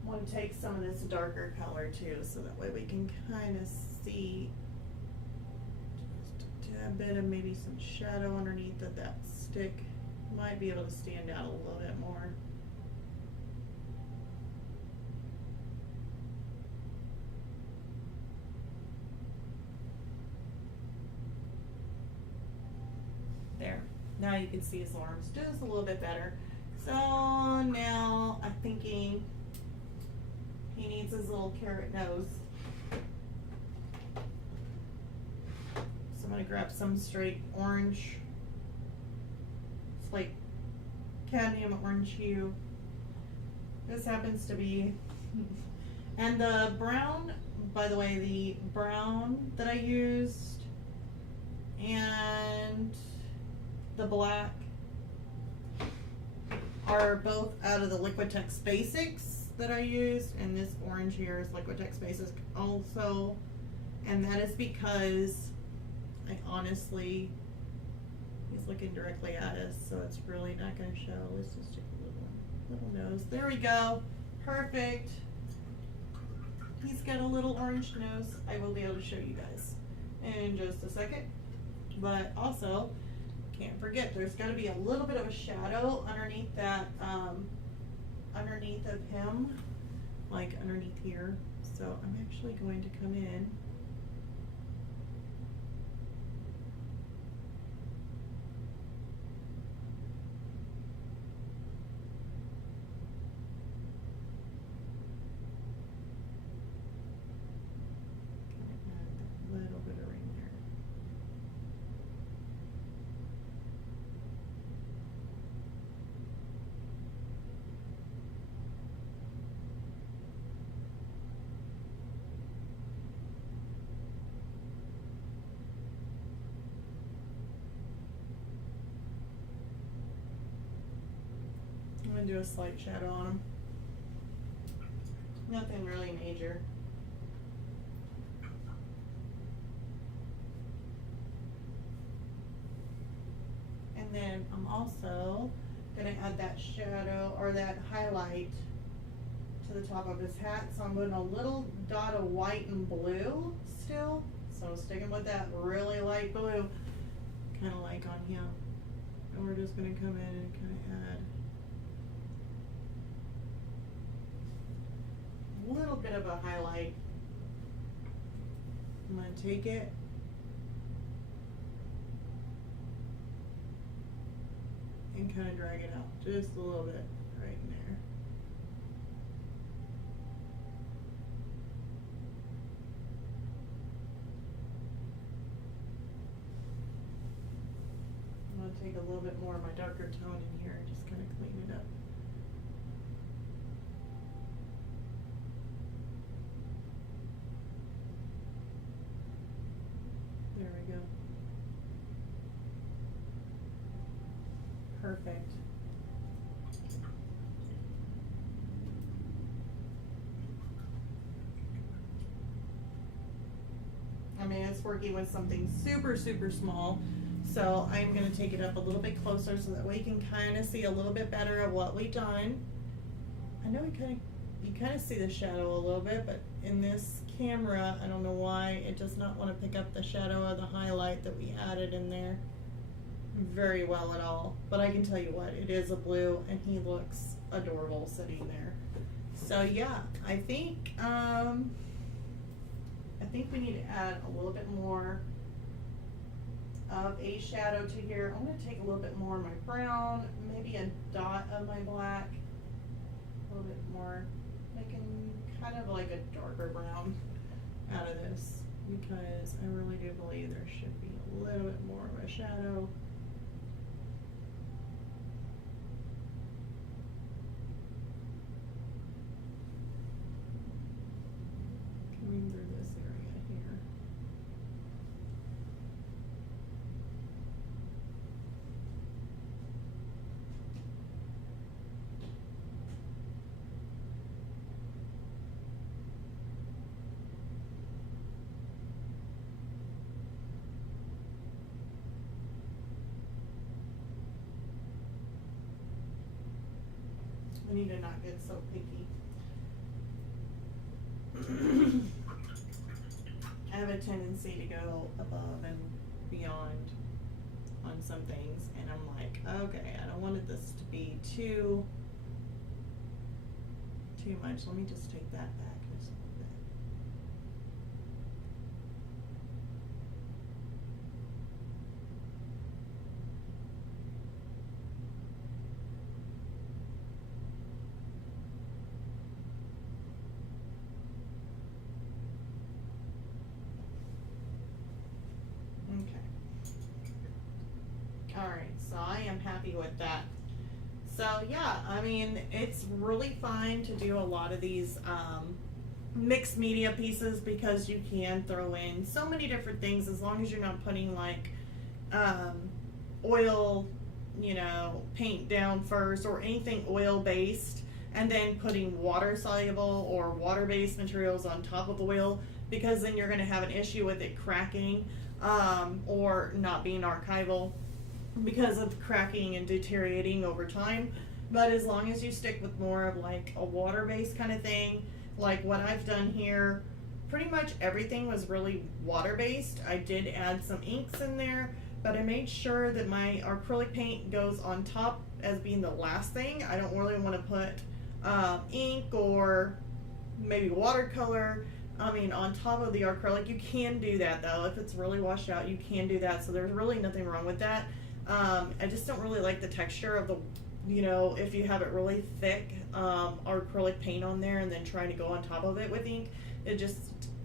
Want to take some of this darker color too, so that way we can kind of see just a tad bit of maybe some shadow underneath of that stick. Might be able to stand out a little bit more. There. Now you can see his arms just a little bit better. So now I'm thinking he needs his little carrot nose. So I'm going to grab some straight orange. It's like cadmium orange hue. This happens to be, and the brown, by the way, the brown that I used and the black are both out of the Liquitex Basics that I used, and this orange here is Liquitex Basics also, and that is because I honestly, he's looking directly at us, so it's really not going to show. Let's just take a little nose. There we go. Perfect. He's got a little orange nose. I will be able to show you guys in just a second, but also can't forget there's got to be a little bit of a shadow underneath that underneath of him, like underneath here. So I'm actually going to come in add a little bit of ring there. I'm going to do a slight shadow on him. Nothing really major. And then I'm also going to add that shadow or that highlight to the top of his hat. So I'm putting a little dot of white and blue still. So I'm sticking with that really light blue, kind of like on him. And we're just going to come in and kind of add a little bit of a highlight. I'm going to take it and kind of drag it out just a little bit right in there. I'm going to take a little bit more of my darker tone in here and just kind of clean it up. There we go. Perfect. I mean, it's working with something super, super small. So I'm going to take it up a little bit closer so that way you can kind of see a little bit better of what we've done. I know you kind of see the shadow a little bit, but in this camera, I don't know why, it does not want to pick up the shadow of the highlight that we added in there very well at all. But I can tell you what, it is a blue and he looks adorable sitting there. So yeah, I think we need to add a little bit more of a shadow to here. I'm going to take a little bit more of my brown, maybe a dot of my black, a little bit more, making kind of like a darker brown out of this, because I really do believe there should be a little bit more of a shadow. Coming through this area here. I need to not get so picky. I have a tendency to go above and beyond on some things, and I'm like, okay, I don't want this to be too much. Let me just take that back just a little bit. Alright, so I am happy with that. So yeah, I mean, it's really fine to do a lot of these mixed media pieces, because you can throw in so many different things as long as you're not putting like oil, you know, paint down first or anything oil based, and then putting water soluble or water based materials on top of oil, because then you're going to have an issue with it cracking or not being archival, because of cracking and deteriorating over time. But as long as you stick with more of like a water-based kind of thing, like what I've done here, pretty much everything was really water-based. I did add some inks in there, but I made sure that my acrylic paint goes on top as being the last thing. I don't really want to put ink or maybe watercolor, I mean, on top of the acrylic. You can do that though. If it's really washed out, you can do that. So there's really nothing wrong with that. I just don't really like the texture of the, you know, if you have it really thick acrylic paint on there and then trying to go on top of it with ink, it just,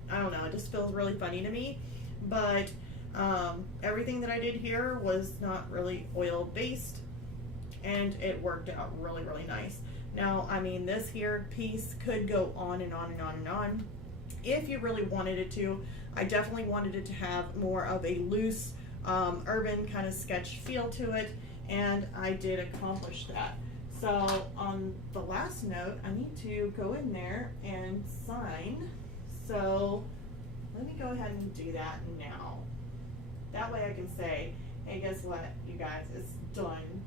I don't know, it just feels really funny to me. But everything that I did here was not really oil based, and it worked out really, really nice. Now, I mean, this here piece could go on and on and on and on if you really wanted it to. I definitely wanted it to have more of a loose urban kind of sketch feel to it, and I did accomplish that. So on the last note, I need to go in there and sign. So let me go ahead and do that now. That way I can say, hey, guess what, you guys, it's done.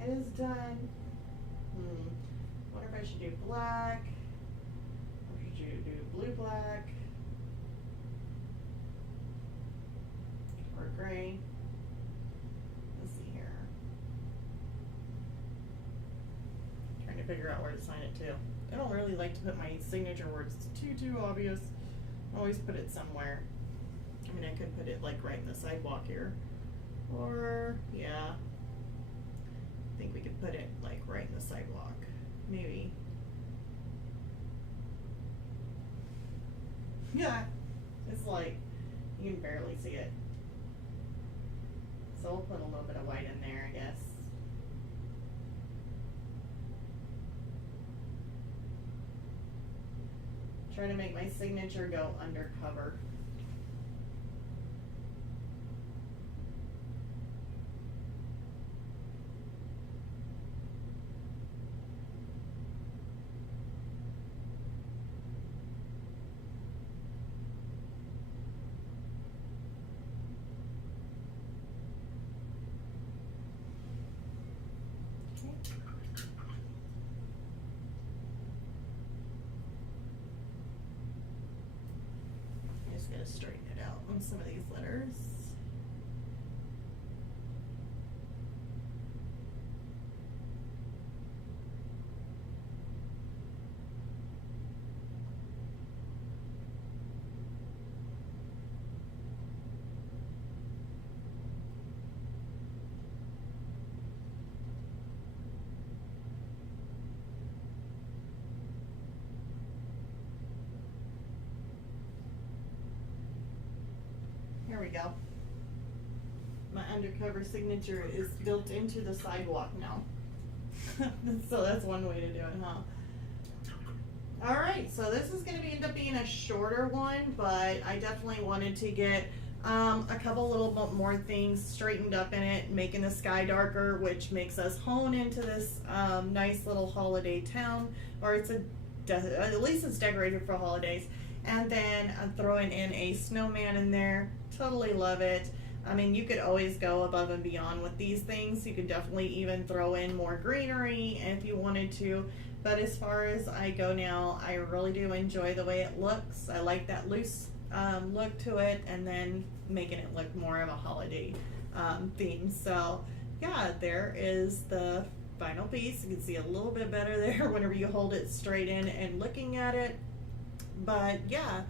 It is done. Wonder if I should do black, or should you do blue black, or gray? Let's see here. Trying to figure out where to sign it to. I don't really like to put my signature words. It's too obvious. I always put it somewhere. I mean, I could put it like right in the sidewalk here. Or, yeah. I think we could put it like right in the sidewalk. Maybe. Yeah. It's like, you can barely see it. So we'll put a little bit of white in there, I guess. Try to make my signature go undercover. Just gonna straighten it out on some of these letters. There we go. My undercover signature is built into the sidewalk now. So that's one way to do it, huh? Alright, so this is going to end up being a shorter one, but I definitely wanted to get a couple little more things straightened up in it, making the sky darker, which makes us hone into this nice little holiday town, or it's at least it's decorated for holidays. And then I'm throwing in a snowman in there. Totally love it. I mean, you could always go above and beyond with these things. You could definitely even throw in more greenery if you wanted to. But as far as I go now, I really do enjoy the way it looks. I like that loose look to it, and then making it look more of a holiday theme. So yeah, there is the final piece. You can see a little bit better there whenever you hold it straight in and looking at it. But yeah,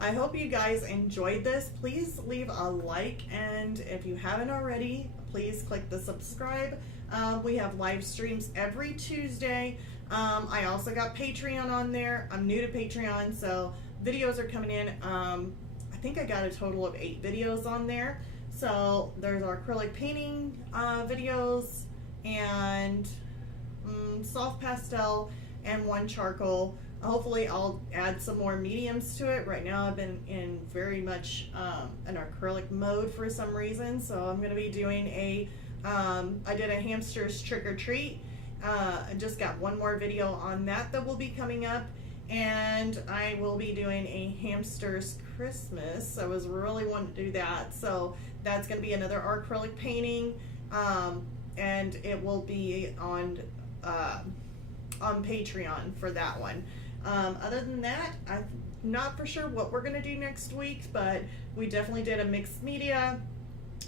I hope you guys enjoyed this. Please leave a like, and if you haven't already, please click the subscribe. We have live streams every Tuesday. I also got Patreon on there. I'm new to Patreon, so videos are coming in. I think I got a total of 8 videos on there. So there's our acrylic painting videos, and soft pastel, and 1 charcoal. Hopefully I'll add some more mediums to it. Right now I've been in very much an acrylic mode for some reason, so I'm going to be doing I did a hamster's trick or treat. I just got 1 more video on that will be coming up, and I will be doing a hamster's Christmas. I was really wanting to do that, so that's going to be another acrylic painting, and it will be on Patreon for that one. Other than that, I'm not for sure what we're going to do next week, but we definitely did a mixed media.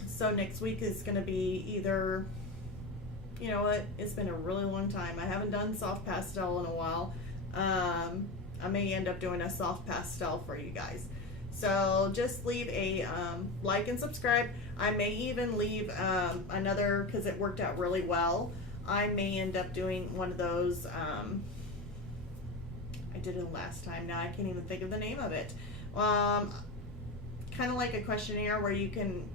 So next week is going to be either, you know what, it's been a really long time. I haven't done soft pastel in a while. I may end up doing a soft pastel for you guys. So just leave a like and subscribe. I may even leave another, because it worked out really well. I may end up doing one of those, I did it last time, now I can't even think of the name of it. Kind of like a questionnaire where you can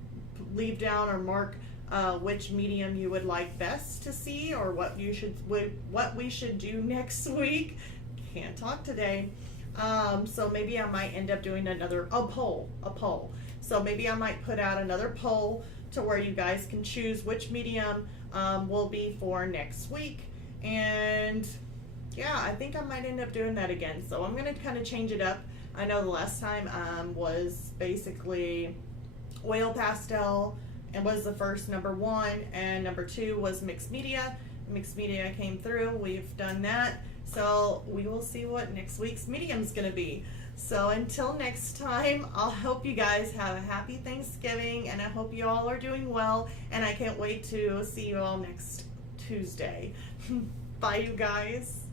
leave down or mark which medium you would like best to see, or what we should do next week. Can't talk today. So maybe I might end up doing a poll. So maybe I might put out another poll to where you guys can choose which medium will be for next week. And yeah, I think I might end up doing that again. So I'm going to kind of change it up. I know the last time was basically oil pastel, and was the first number 1, and number 2 was mixed media. Mixed media came through. We've done that. So we will see what next week's medium is going to be. So until next time, I'll hope you guys have a happy Thanksgiving, and I hope you all are doing well, and I can't wait to see you all next Tuesday. Bye, you guys.